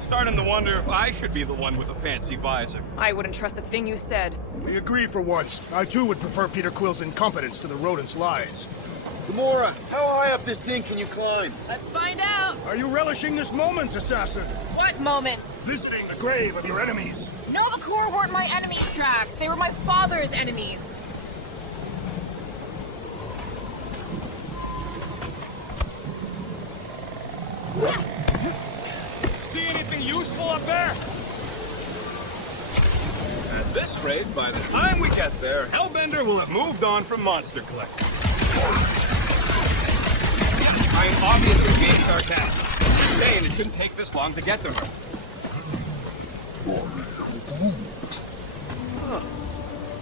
Starting to wonder if I should be the one with a fancy visor. I wouldn't trust a thing you said. We agree for once. I too would prefer Peter Quill's incompetence to the rodent's lies. Gamora, how high up this thing can you climb? Let's find out! Are you relishing this moment, assassin? What moment? Visiting the grave of your enemies. Nova Corps weren't my enemies, Drax. They were my father's enemies. See anything useful up there? At this rate, by the time we get there, Hellbender will have moved on from Monster Collector. I am obviously being sarcastic. Just saying it shouldn't take this long to get to her. Huh.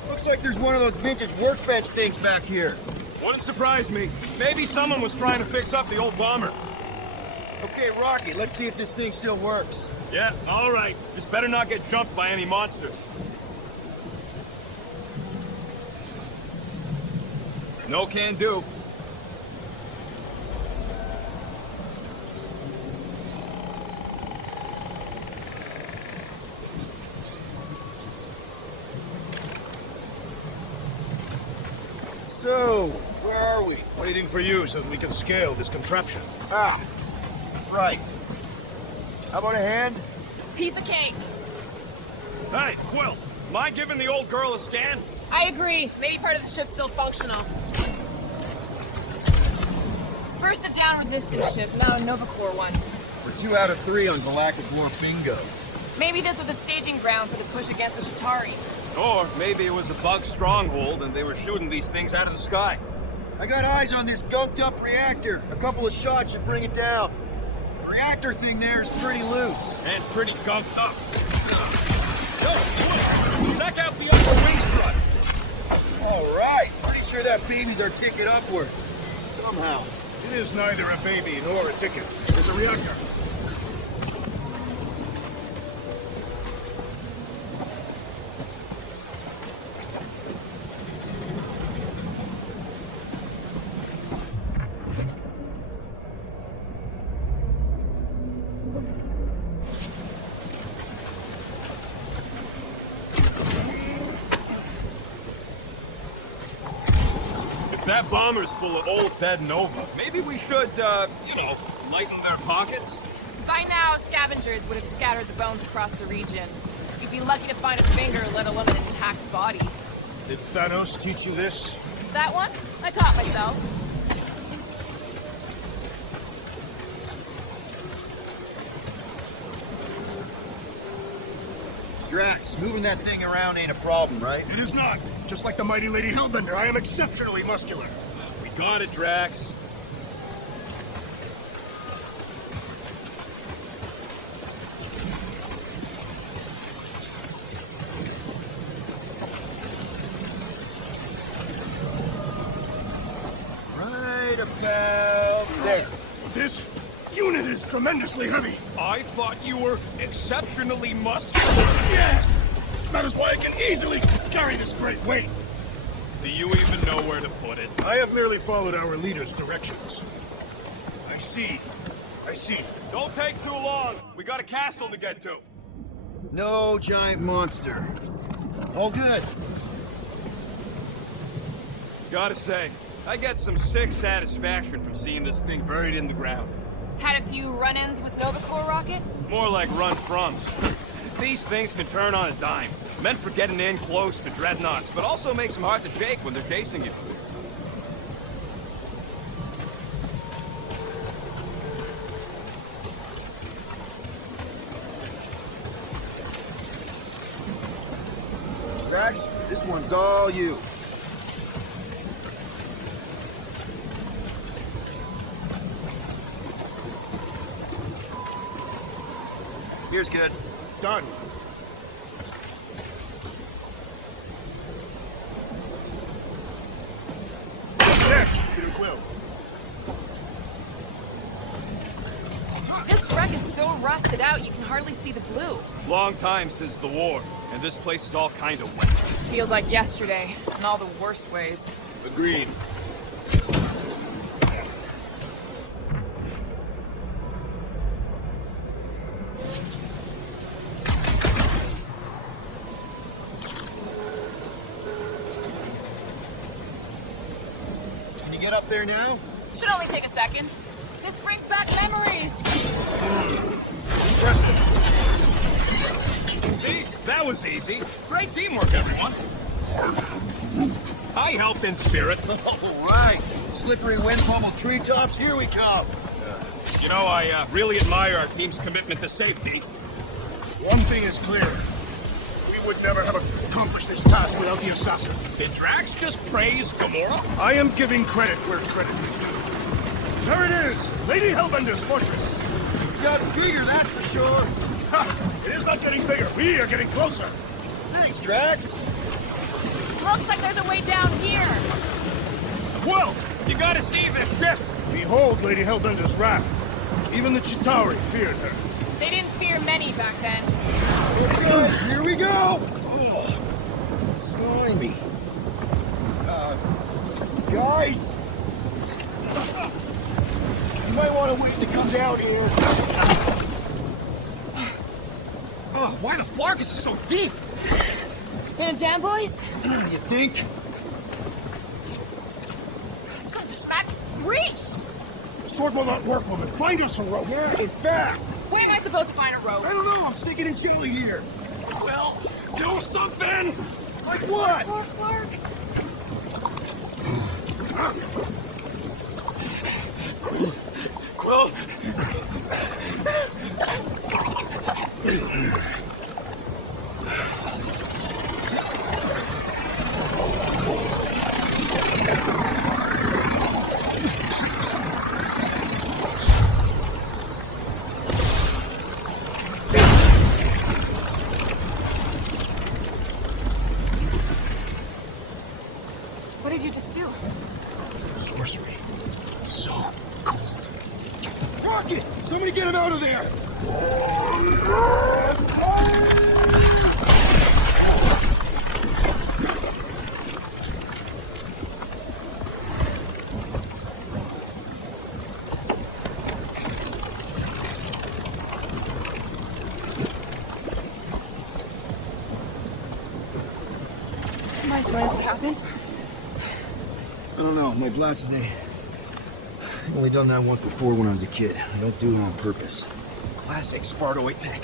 Looks like there's one of those vintage workbench things back here. Wouldn't surprise me. Maybe someone was trying to fix up the old bomber. Okay, Rocky, let's see if this thing still works. Yeah, all right. Just better not get jumped by any monsters. No can do. So, where are we? Waiting for you so that we can scale this contraption. Ah, right. How about a hand? Piece of cake. Hey, Quill, mind giving the old girl a scan? I agree. Maybe part of the ship's still functional. First a down resistance ship, now a Nova Corps one. We're 2 out of 3 on Galactic War bingo. Maybe this was a staging ground for the push against the Chitauri. Or maybe it was a bug stronghold and they were shooting these things out of the sky. I got eyes on this gunked up reactor. A couple of shots should bring it down. The reactor thing there is pretty loose. And pretty gunked up. Yo, check out the upper wing strut. All right. Pretty sure that baby's our ticket upward. Somehow. It is neither a baby nor a ticket. It's a reactor. That bomber's full of old dead Nova. Maybe we should, lighten their pockets? By now, scavengers would have scattered the bones across the region. You'd be lucky to find a finger, let alone an intact body. Did Thanos teach you this? That one? I taught myself. Drax, moving that thing around ain't a problem, right? It is not. Just like the mighty Lady Hellbender, I am exceptionally muscular. We got it, Drax. tremendously heavy. I thought you were exceptionally muscular. Yes! That is why I can easily carry this great weight. Do you even know where to put it? I have merely followed our leader's directions. I see. Don't take too long. We got a castle to get to. No giant monster. All good. Gotta say, I get some sick satisfaction from seeing this thing buried in the ground. Had a few run-ins with Novacore rocket? More like run-froms. These things can turn on a dime. Meant for getting in close to dreadnoughts, but also makes them hard to shake when they're chasing you. Drax, this one's all you. Here's good. Done. Next, Peter Quill. This wreck is so rusted out you can hardly see the blue. Long time since the war, and this place is all kind of wet. Feels like yesterday, in all the worst ways. Agreed. Can you get up there now? Should only take a second. This brings back memories. Impressive. See? That was easy. Great teamwork, everyone. I helped in spirit. All right. Slippery wind pummeled treetops, here we come. You know, I really admire our team's commitment to safety. One thing is clear. We would never have accomplished this task without the assassin. Did Drax just praise Gamora? I am giving credit where credit is due. There it is! Lady Hellbender's fortress! It's gotten bigger, that's for sure. Ha! It is not getting bigger. We are getting closer. Thanks, Drax. Looks like there's a way down here. Whoa! You gotta see this ship! Behold Lady Hellbender's raft. Even the Chitauri feared her. They didn't fear many back then. Here we go. Oh, slimy. Guys, you might want to wait to come down here. Oh, why the flark is it so deep? In a jam, boys? You think? That reach! The sword will not work, woman. Find us a rope. Yeah, and fast. Where am I supposed to find a rope? I don't know. I'm sinking in jelly here. Well, do something! Like what? Flark. Quill! What did you just do? Sorcery. So cold. Rocket! Somebody get him out of there! Mind telling us what happened? I don't know. My glasses, I've only done that once before when I was a kid. I don't do it on purpose. Classic Spartoid tech.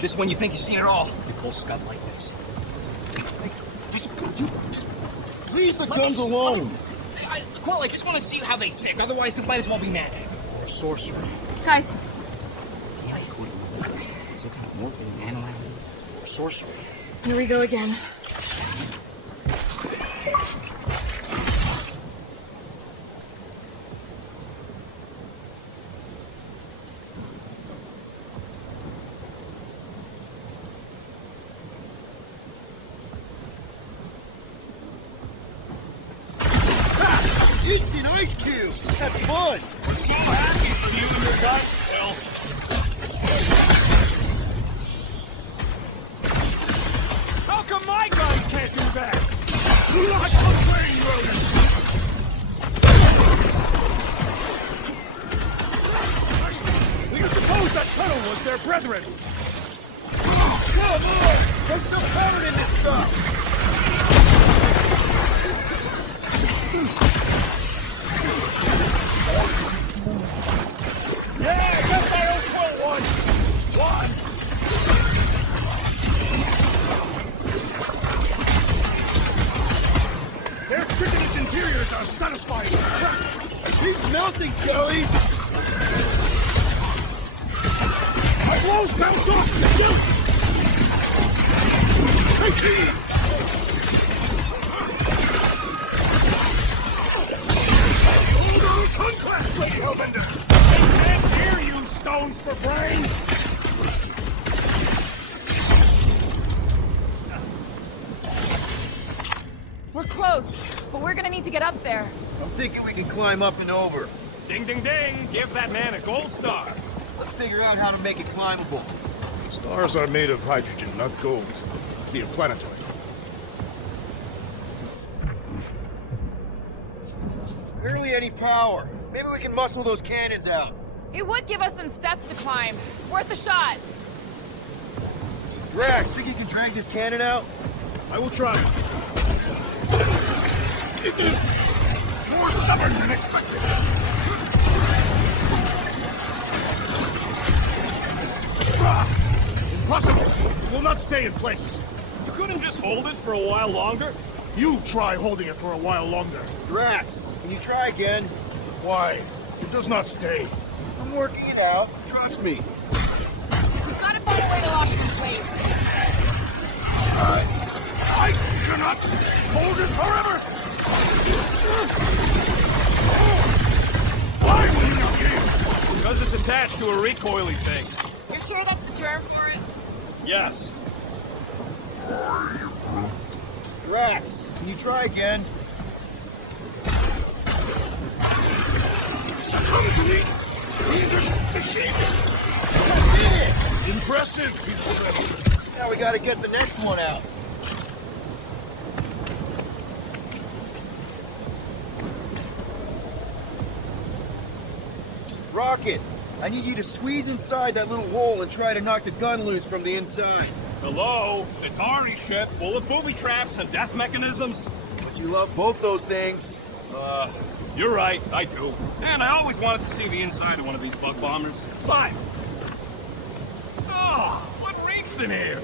Just when you think you've seen it all, you pull scud like this. Leave the guns me- alone! Quill, I just want to see how they tick, otherwise it might as well be magic. Or sorcery. Guys, Yeah, according to the text, some kind of morphine nanoactive. Or sorcery. here we go again. It's an ice cube! That's fun! I'm so happy for you and your guys, Quill. still covered in this stuff! Yeah, I guess I owe Quill one. Their chitinous interiors are satisfying. He's melting, Joey! My blows bounce off! Shoot! Conquest, Blade Hellbender! I can't hear you, stones for brains! We're close, but we're gonna need to get up there. I'm thinking we can climb up and over. Ding, ding, ding! Give that man a gold star! Let's figure out how to make it climbable. Stars are made of hydrogen, not gold. Be a planetoid. Barely any power. Maybe we can muscle those cannons out. It would give us some steps to climb. Worth a shot. Drax, think you can drag this cannon out? I will try. It is more stubborn than expected! Impossible! It will not stay in place. You couldn't just hold it for a while longer? You try holding it for a while longer. Drax, can you try again? Why? It does not stay. I'm working it out. Trust me. We've got to find a way to lock it in place. I cannot hold it forever! Why will you not give? Because it's attached to a recoily thing. You're sure that's the term for it? Yes. Drax, can you try again? Succumb to me, fiendish machine! Impressive, people. Now we gotta get the next one out. Rocket, I need you to squeeze inside that little hole and try to knock the gun loose from the inside. Hello? Atari ship full of booby traps and death mechanisms? But you love both those things. You're right, I do. And I always wanted to see the inside of one of these bug bombers. Fine. Oh, what reeks in here?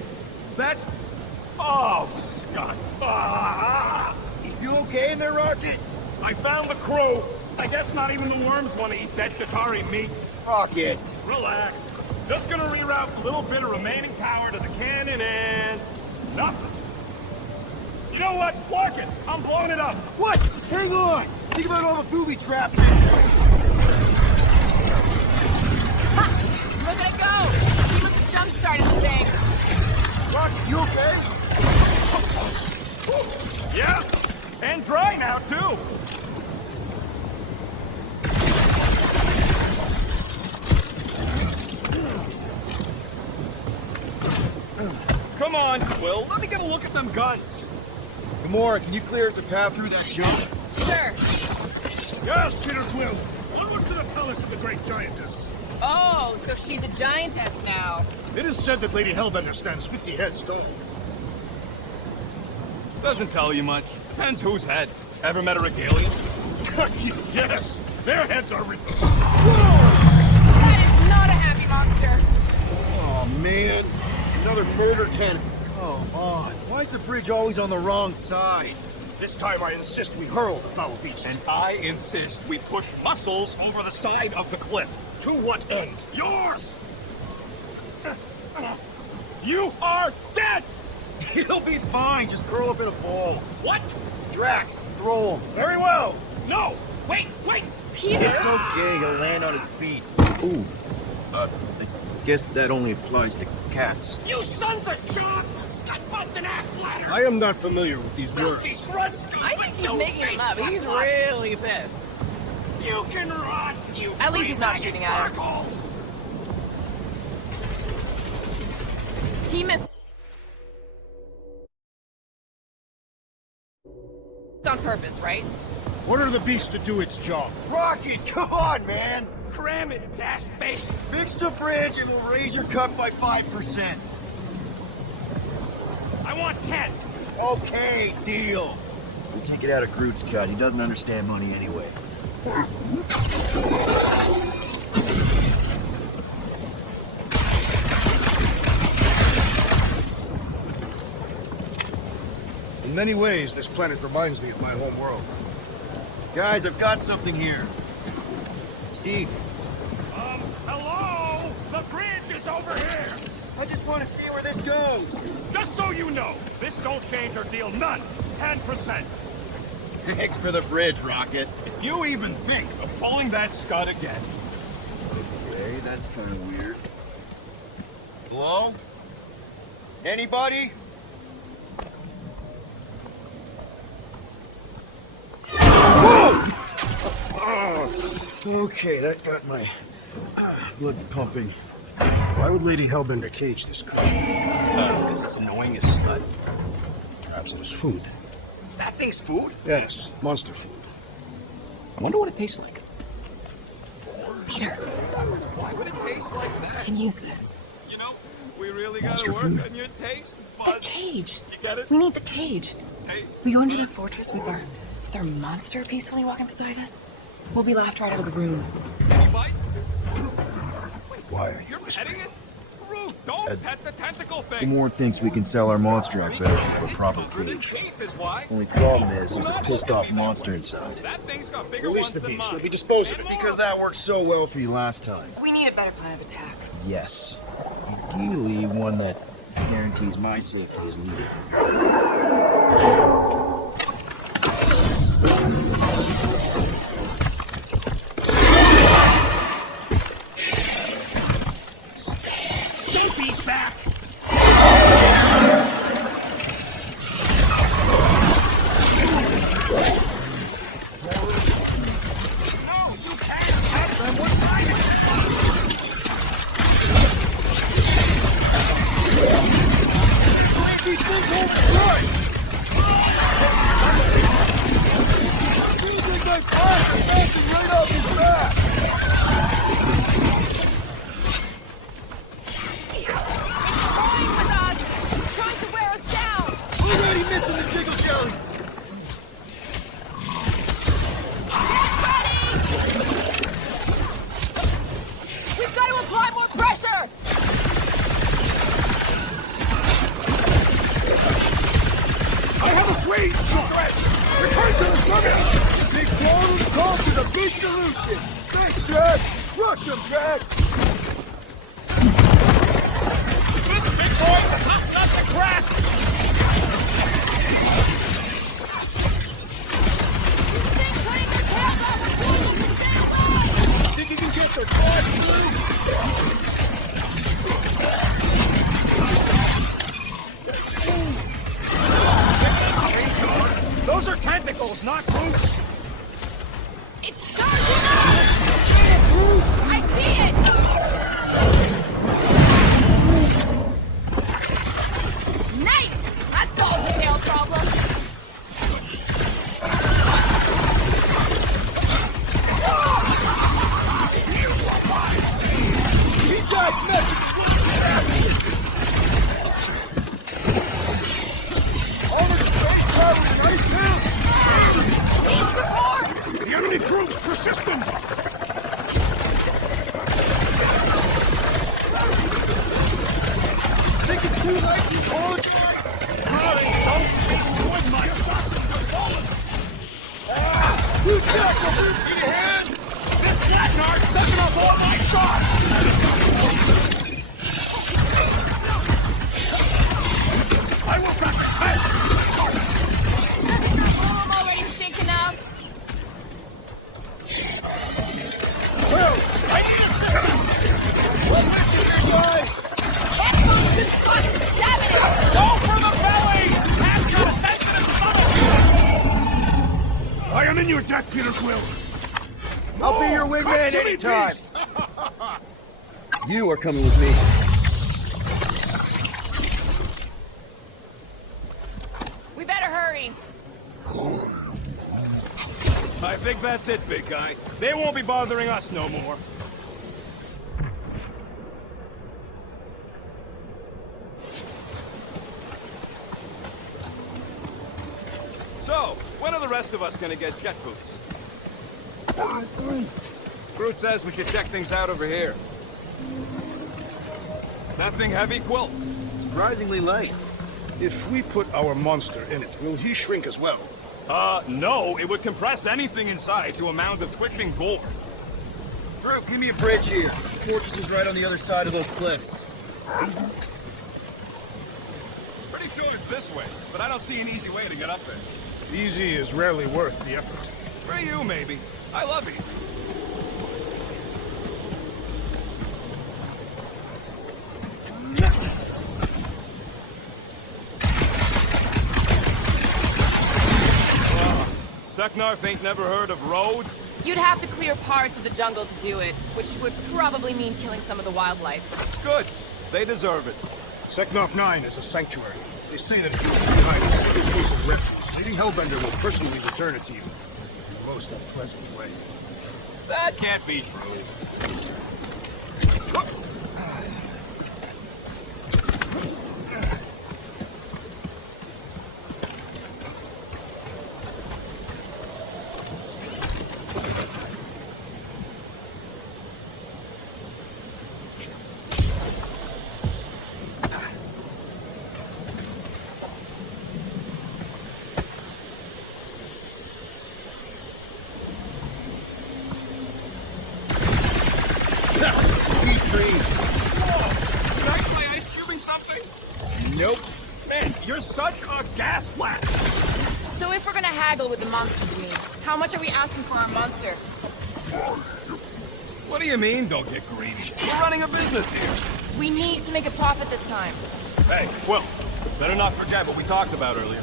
That's... Oh, Scott. Ah! You okay in there, Rocket? I found the crew. I guess not even the worms want to eat that Shatari meat. Rocket. Relax. Just gonna reroute a little bit of remaining power to the cannon and... nothing. You know what? Fuck it. I'm blowing it up. What? Hang on! Think about all the booby traps. Ha! Look at it go! He must have jump-started the thing. Rocket, you okay? Yeah. And dry now, too. Come on, Quill. Let me get a look at them guns. Gamora, can you clear us a path through that jump? Sure. Yes, Peter Quill. Onward to the palace of the great giantess. Oh, so she's a giantess now. It is said that Lady Hellbender stands 50 heads tall. Doesn't tell you much. Depends whose head. Ever met a regalian? Yes, their heads are... That is not a happy monster. Oh, man. Another murder tentacle. Come on. Why is the bridge always on the wrong side? This time I insist we hurl the foul beast. And I insist we push muscles over the side of the cliff. To what end? Yours! You are dead! He'll be fine. Just curl up in a ball. What? Drax, throw him. Very well. No! Wait! Peter! It's okay. He'll land on his feet. Ooh. I guess that only applies to cats. You sons of dogs! Scut-busting ass-bladder! I am not familiar with these words. I think he's making them up. He's really pissed. You can run, you At least he's not shooting at us. us. He missed on purpose, right? Order the beast to do its job. Rocket, come on, man. Cram it, dash face! Fix the bridge and we'll raise your cut by 5%. I want 10. Okay, deal. We'll take it out of Groot's cut. He doesn't understand money anyway. In many ways, this planet reminds me of my home world. Guys, I've got something here. It's deep. Hello? The bridge is over here. I just want to see where this goes. Just so you know, this don't change our deal none. 10%. Thanks for the bridge, Rocket. If you even think of pulling that scud again. Okay, that's kind of weird. Hello? Anybody? Okay, that got my blood pumping. Why would Lady Hellbender cage this creature? Because it's annoying as scud. Perhaps it is food. That thing's food? Yes, monster food. I wonder what it tastes like. Peter, Why would it taste like I that? can use this. You know, we really gotta Monster work food. on your taste The buds. cage. You get it? We need the cage. Taste. We go into the fortress with our monster peacefully walking beside us. We'll be laughed right out of the room. Any bites? Why are you You're whispering? petting it? Groot, don't pet the tentacle thing. Timur thinks we can sell our monster act better Because from a it's proper covered in cage. teeth is why. Only problem is, there's a pissed off monster inside. That thing's got bigger Release ones the than beast. mine. Let me dispose of it. And more. Because that worked so well for you last time. We need a better plan of attack. Yes. Ideally, one that guarantees my safety as leader. Snoopy's back. Trying to wear us down! Already missing the jiggle jones! We've got to apply more pressure! I have a sweet threat! Return to the struggle! Big Blows call to the big solutions! Thanks, Drax! Rush him, Drax! This big boy's a hot nut to crack. Think you can get the claws through? Those are tentacles, not boots. It's charging up! I see it! Nice! That solved the tail problem! These guys messed all the space travel in Ice Town! The enemy proves persistent! Think it's too late to apologize? Sorry, don't speak swing my assassin has fallen. Who's got the boot in your hand? This blackguard's sucking up all my shots. I will crush his head. I'm already stinking out! Well, I need assistance. guys! Go for the belly. That's got a sensitive stomach. I am in your debt, Peter Quill! I'll be your Come wingman to me, anytime! peace! You are coming with me. We better hurry! I think that's it, big guy. They won't be bothering us no more. So, when are the rest of us gonna get jet boots? Groot says we should check things out over here. That thing heavy, Quill? Surprisingly light. If we put our monster in it, will he shrink as well? No. It would compress anything inside to a mound of twitching gore. Groot, give me a bridge here. The fortress is right on the other side of those cliffs. Pretty sure it's this way, but I don't see an easy way to get up there. Easy is rarely worth the effort. For you, maybe. I love easy. Seknarf ain't never heard of roads? You'd have to clear parts of the jungle to do it, which would probably mean killing some of the wildlife. Good. They deserve it. Seknarf 9 is a sanctuary. They say that if you provide a single place of refuge, Lady Hellbender will personally return it to you. In the most unpleasant way. That can't be true. Nope. Man, you're such a gas flash! So if we're gonna haggle with the monster we need, how much are we asking for our monster? What do you mean, don't get greedy? We're running a business here. We need to make a profit this time. Hey, Quill, better not forget what we talked about earlier.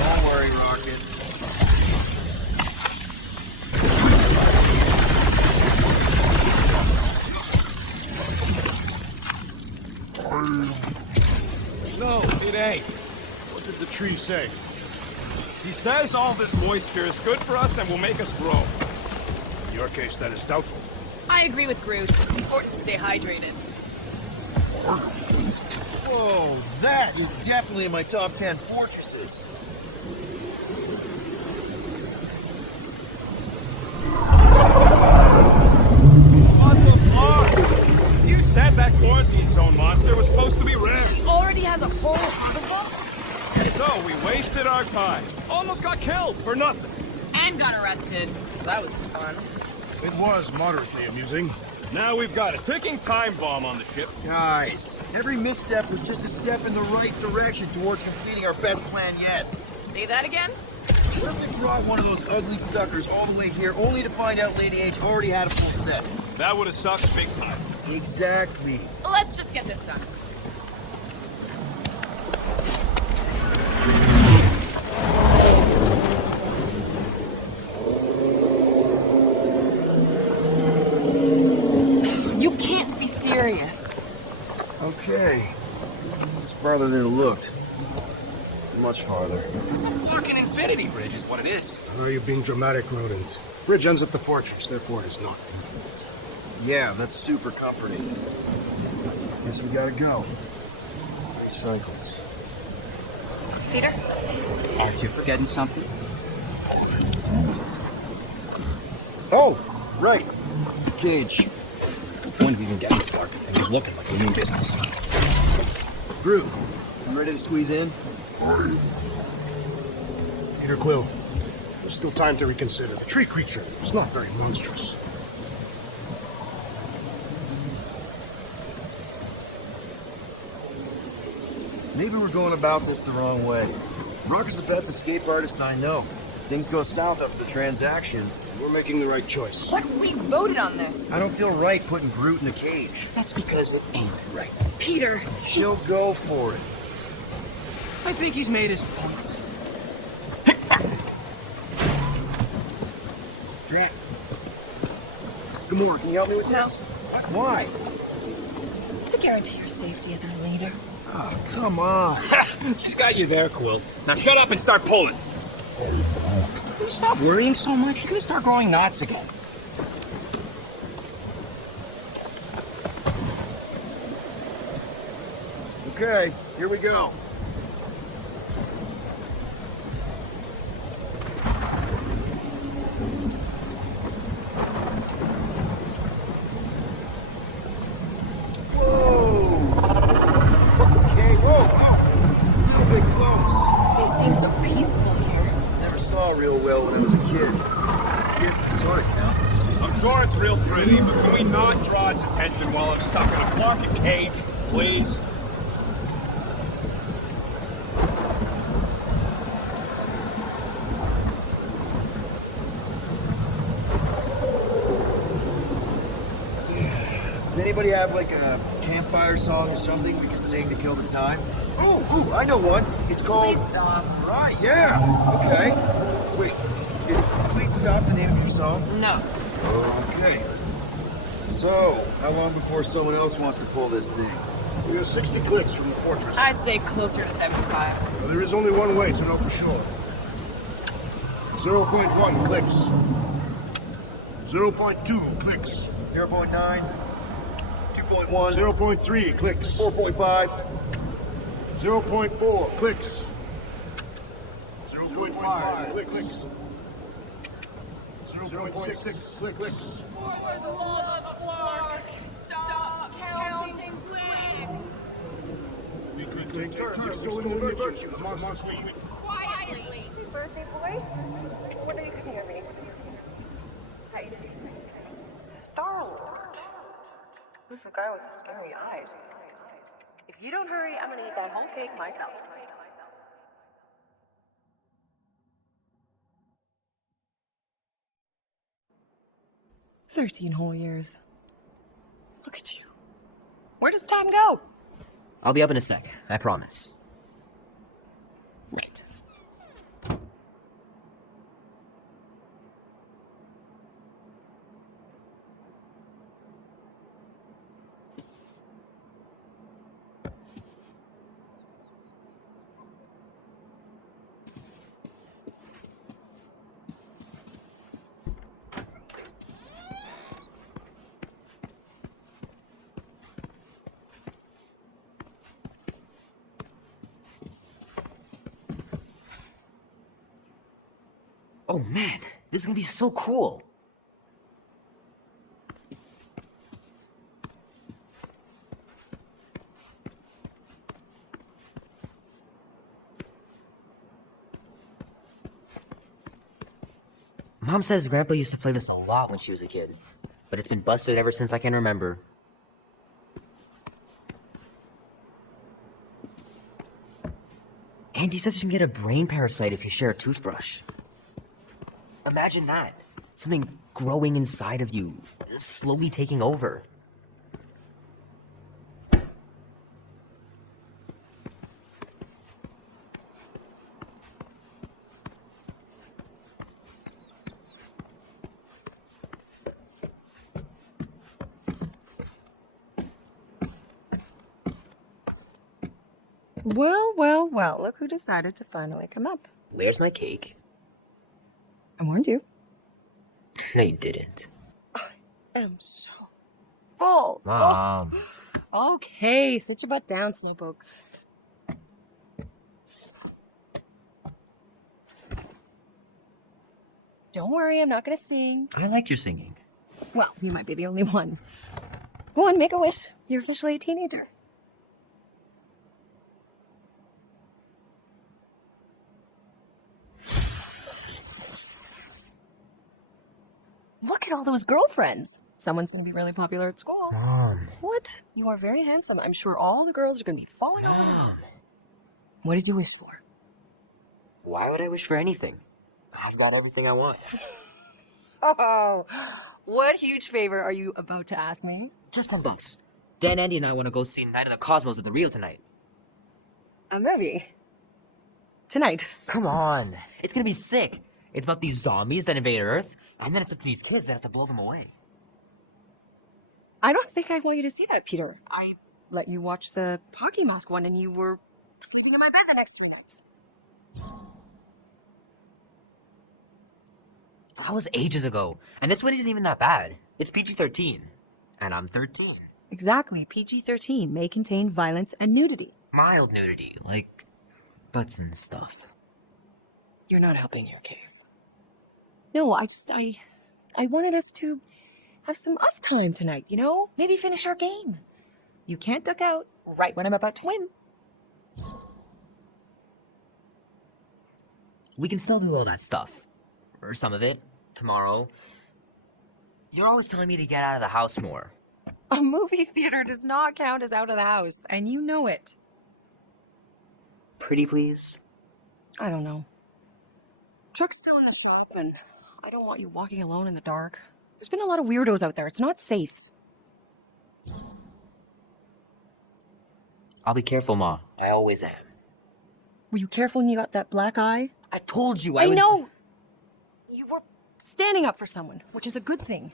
Don't worry, Rocket. No, it ain't. What did the tree say? He says all this moisture is good for us and will make us grow. In your case, that is doubtful. I agree with Groot. It's important to stay hydrated. Whoa, that is definitely in my top 10 fortresses. What the fuck? You said that quarantine zone monster was supposed to be rare. She already has a whole heap of them? So we wasted our time. Almost got killed for nothing. And got arrested. That was fun. It was moderately amusing. Now we've got a ticking time bomb on the ship. Guys, every misstep was just a step in the right direction towards completing our best plan yet. Say that again? What if we brought one of those ugly suckers all the way here only to find out Lady H already had a full set? That would have sucked big time. Exactly. Let's just get this done. You can't be serious. Okay. It's farther than it looked. Much farther. It's a fucking infinity bridge is what it is. Are you being dramatic, Rodent? Bridge ends at the fortress, therefore it is not infinite. Yeah, that's super comforting. Guess we gotta go. 3 cycles. Peter? Aren't you forgetting something? Oh, right. Cage. When we even getting the fucking thing is looking like we mean business. Groot, you ready to squeeze in? Peter Quill, there's still time to reconsider. The tree creature is not very monstrous. Maybe we're going about this the wrong way. Rock is the best escape artist I know. If things go south after the transaction, We're making the right choice. But we voted on this. I don't feel right putting Groot in a cage. That's because it ain't right. Peter. She'll go for it. I think he's made his point. Grant. Gamora, can you help me with this? Why? To guarantee your safety as our leader. Oh, come on. She's got you there, Quill. Now shut up and start pulling. Will you stop worrying so much? You're gonna start growing knots again. Okay, here we go. Sure, it's real pretty, but can we not draw its attention while I'm stuck in a fucking cage, please? Does anybody have like a campfire song or something we can sing to kill the time? Ooh, I know one. It's called... Please stop. Right, yeah. Okay. Wait, is Please Stop the name of your song? No. Okay. So, how long before someone else wants to pull this thing? We are 60 clicks from the fortress. I'd say closer to 75. Well, there is only one way to know for sure. 0.1 clicks. 0.2 clicks. 0.9, 2.1, 0.3 clicks. 4.5. 0.4 clicks. 0.5 clicks. 0.6 clicks. Stop counting, please. We could take turns extolling the virtues of Monster Queen. Quietly. Birthday boy? What are you hear me? Hey. Star-Lord. Who's the guy with the scary eyes? If you don't hurry, I'm gonna eat that whole cake myself. "13 whole years. Look at you. Where does time go?" I'll be up in a sec, I promise. Right. Oh man, this is gonna be so cool. Mom says Grandpa used to play this a lot when she was a kid, but it's been busted ever since I can remember. Andy says you can get a brain parasite if you share a toothbrush. Imagine that. Something growing inside of you, slowly taking over. Well, look who decided to finally come up. Where's my cake? I warned you. No, you didn't. I am so full. Mom. Oh. Okay, sit your butt down, Snowpoke. Don't worry, I'm not gonna sing. I liked your singing. Well, you might be the only one. Go on, make a wish. You're officially a teenager. Look at all those girlfriends. Someone's gonna be really popular at school. Mom. What? You are very handsome. I'm sure all the girls are gonna be falling over. Mom. What did you wish for? Why would I wish for anything? I've got everything I want. Oh, what huge favor are you about to ask me? Just $10. Dan, Andy, and I want to go see Night of the Cosmos at the Rio tonight. I'm ready. Tonight. Come on. It's gonna be sick. It's about these zombies that invade Earth, and then it's up to these kids that have to blow them away. I don't think I want you to see that, Peter. I let you watch the Pocky Mosque one and you were sleeping in my bed the next 3 nights. That was ages ago, and this one isn't even that bad. It's PG-13, and I'm 13. Exactly. PG-13 may contain violence and nudity. Mild nudity, like butts and stuff. You're not helping your case. No, I wanted us to have some us time tonight, you know? Maybe finish our game. You can't duck out right when I'm about to win. We can still do all that stuff. Or some of it, tomorrow. You're always telling me to get out of the house more. A movie theater does not count as out of the house, and you know it. Pretty please? I don't know. Truck's still in the shop, and I don't want you walking alone in the dark. There's been a lot of weirdos out there. It's not safe. I'll be careful, Ma. I always am. Were you careful when you got that black eye? I told you I was... know! You were standing up for someone, which is a good thing.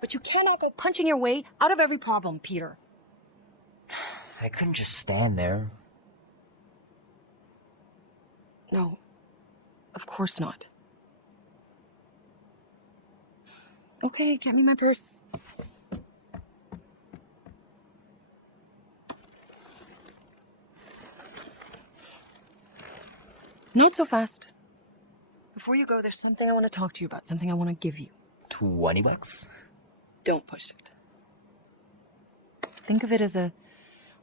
But you cannot go punching your way out of every problem, Peter. I couldn't just stand there. No. Of course not. Okay, get me my purse. Not so fast. Before you go, there's something I want to talk to you about, something I want to give you. $20? Don't push it. Think of it as a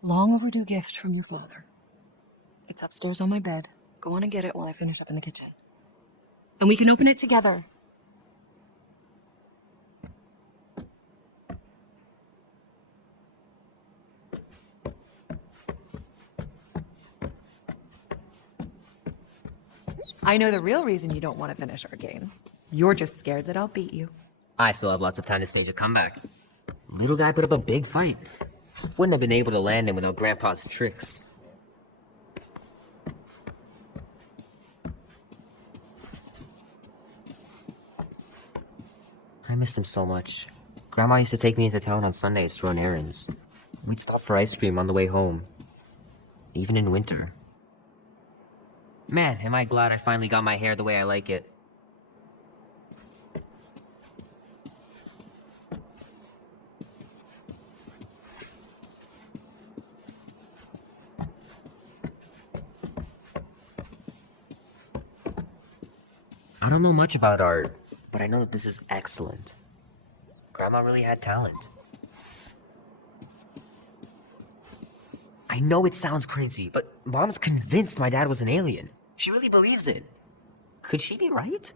long overdue gift from your father. It's upstairs on my bed. Go on and get it while I finish up in the kitchen. And we can open it together. I know the real reason you don't want to finish our game. You're just scared that I'll beat you. I still have lots of time to stage a comeback. Little guy put up a big fight. Wouldn't have been able to land him without Grandpa's tricks. I missed him so much. Grandma used to take me into town on Sundays to run errands. We'd stop for ice cream on the way home. Even in winter. Man, am I glad I finally got my hair the way I like it. I don't know much about art, but I know that this is excellent. Grandma really had talent. I know it sounds crazy, but Mom's convinced my dad was an alien. She really believes it. Could she be right?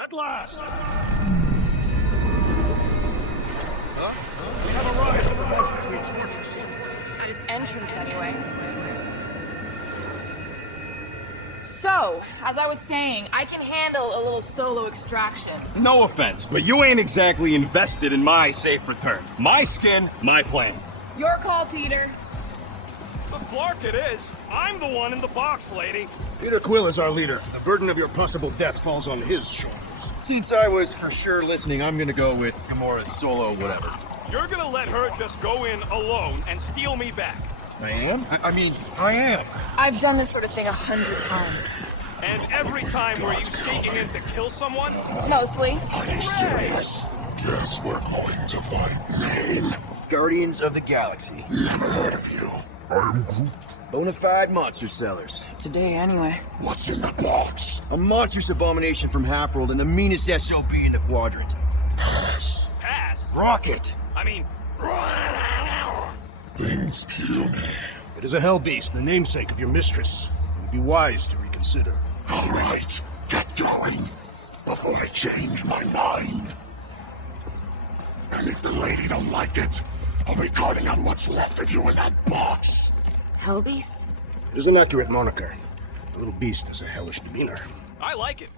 At last! We have arrived at the Monster Queen's fortress. At its entrance, anyway. So, as I was saying, I can handle a little solo extraction. No offense, but you ain't exactly invested in my safe return. My skin, my plan. Your call, Peter. The Clark it is. I'm the one in the box, lady. Peter Quill is our leader. The burden of your possible death falls on his shoulders. Since I was for sure listening, I'm gonna go with Gamora's solo whatever. You're gonna let her just go in alone and steal me back. I am? I am. I've done this sort of thing 100 times. And every time were you sneaking in to kill someone? Mostly. Are you serious? Guess we're going to find name. Guardians of the Galaxy. Never heard of you. I'm Groot. Bonafide monster sellers. Today, anyway. What's in the box? A monstrous abomination from Halfworld and the meanest SOB in the quadrant. Pass. Pass? Rocket. I mean... Things puny. It is a hell beast, the namesake of your mistress. It would be wise to reconsider. All right, get going before I change my mind. And if the lady don't like it, I'll be counting on what's left of you in that box. Hellbeast? It is an accurate moniker. The little beast has a hellish demeanor. I like it.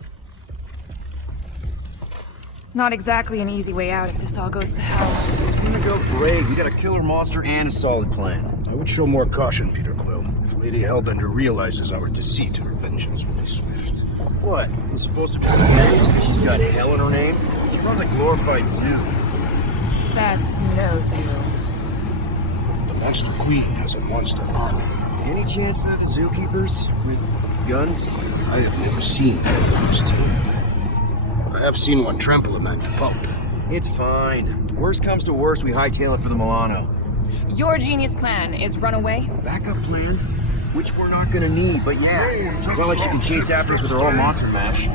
Not exactly an easy way out if this all goes to hell. It's gonna go great. We got a killer monster and a solid plan. I would show more caution, Peter Quill. If Lady Hellbender realizes our deceit, her vengeance will be swift. What? I'm supposed to be scared just because she's got hell in her name? She runs a glorified zoo. That's no zoo. The Monster Queen has a monster army. Any chance that the zookeepers with guns? I have never seen one firsthand. But I have seen one trample a man to pulp. It's fine. Worst comes to worst, we hightail it for the Milano. Your genius plan is run away? Backup plan? Which we're not gonna need, but yeah. It's not like she can chase after us with her own monster mash.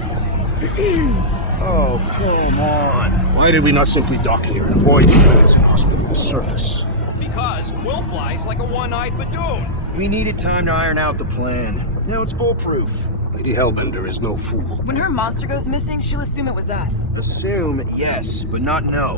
Oh, come on. Why did we not simply dock here and avoid the planet's inhospitable surface? because Quill flies like a one-eyed Badoon. We needed time to iron out the plan. Now it's foolproof. Lady Hellbender is no fool. When her monster goes missing, she'll assume it was us. Assume, yes, but not know.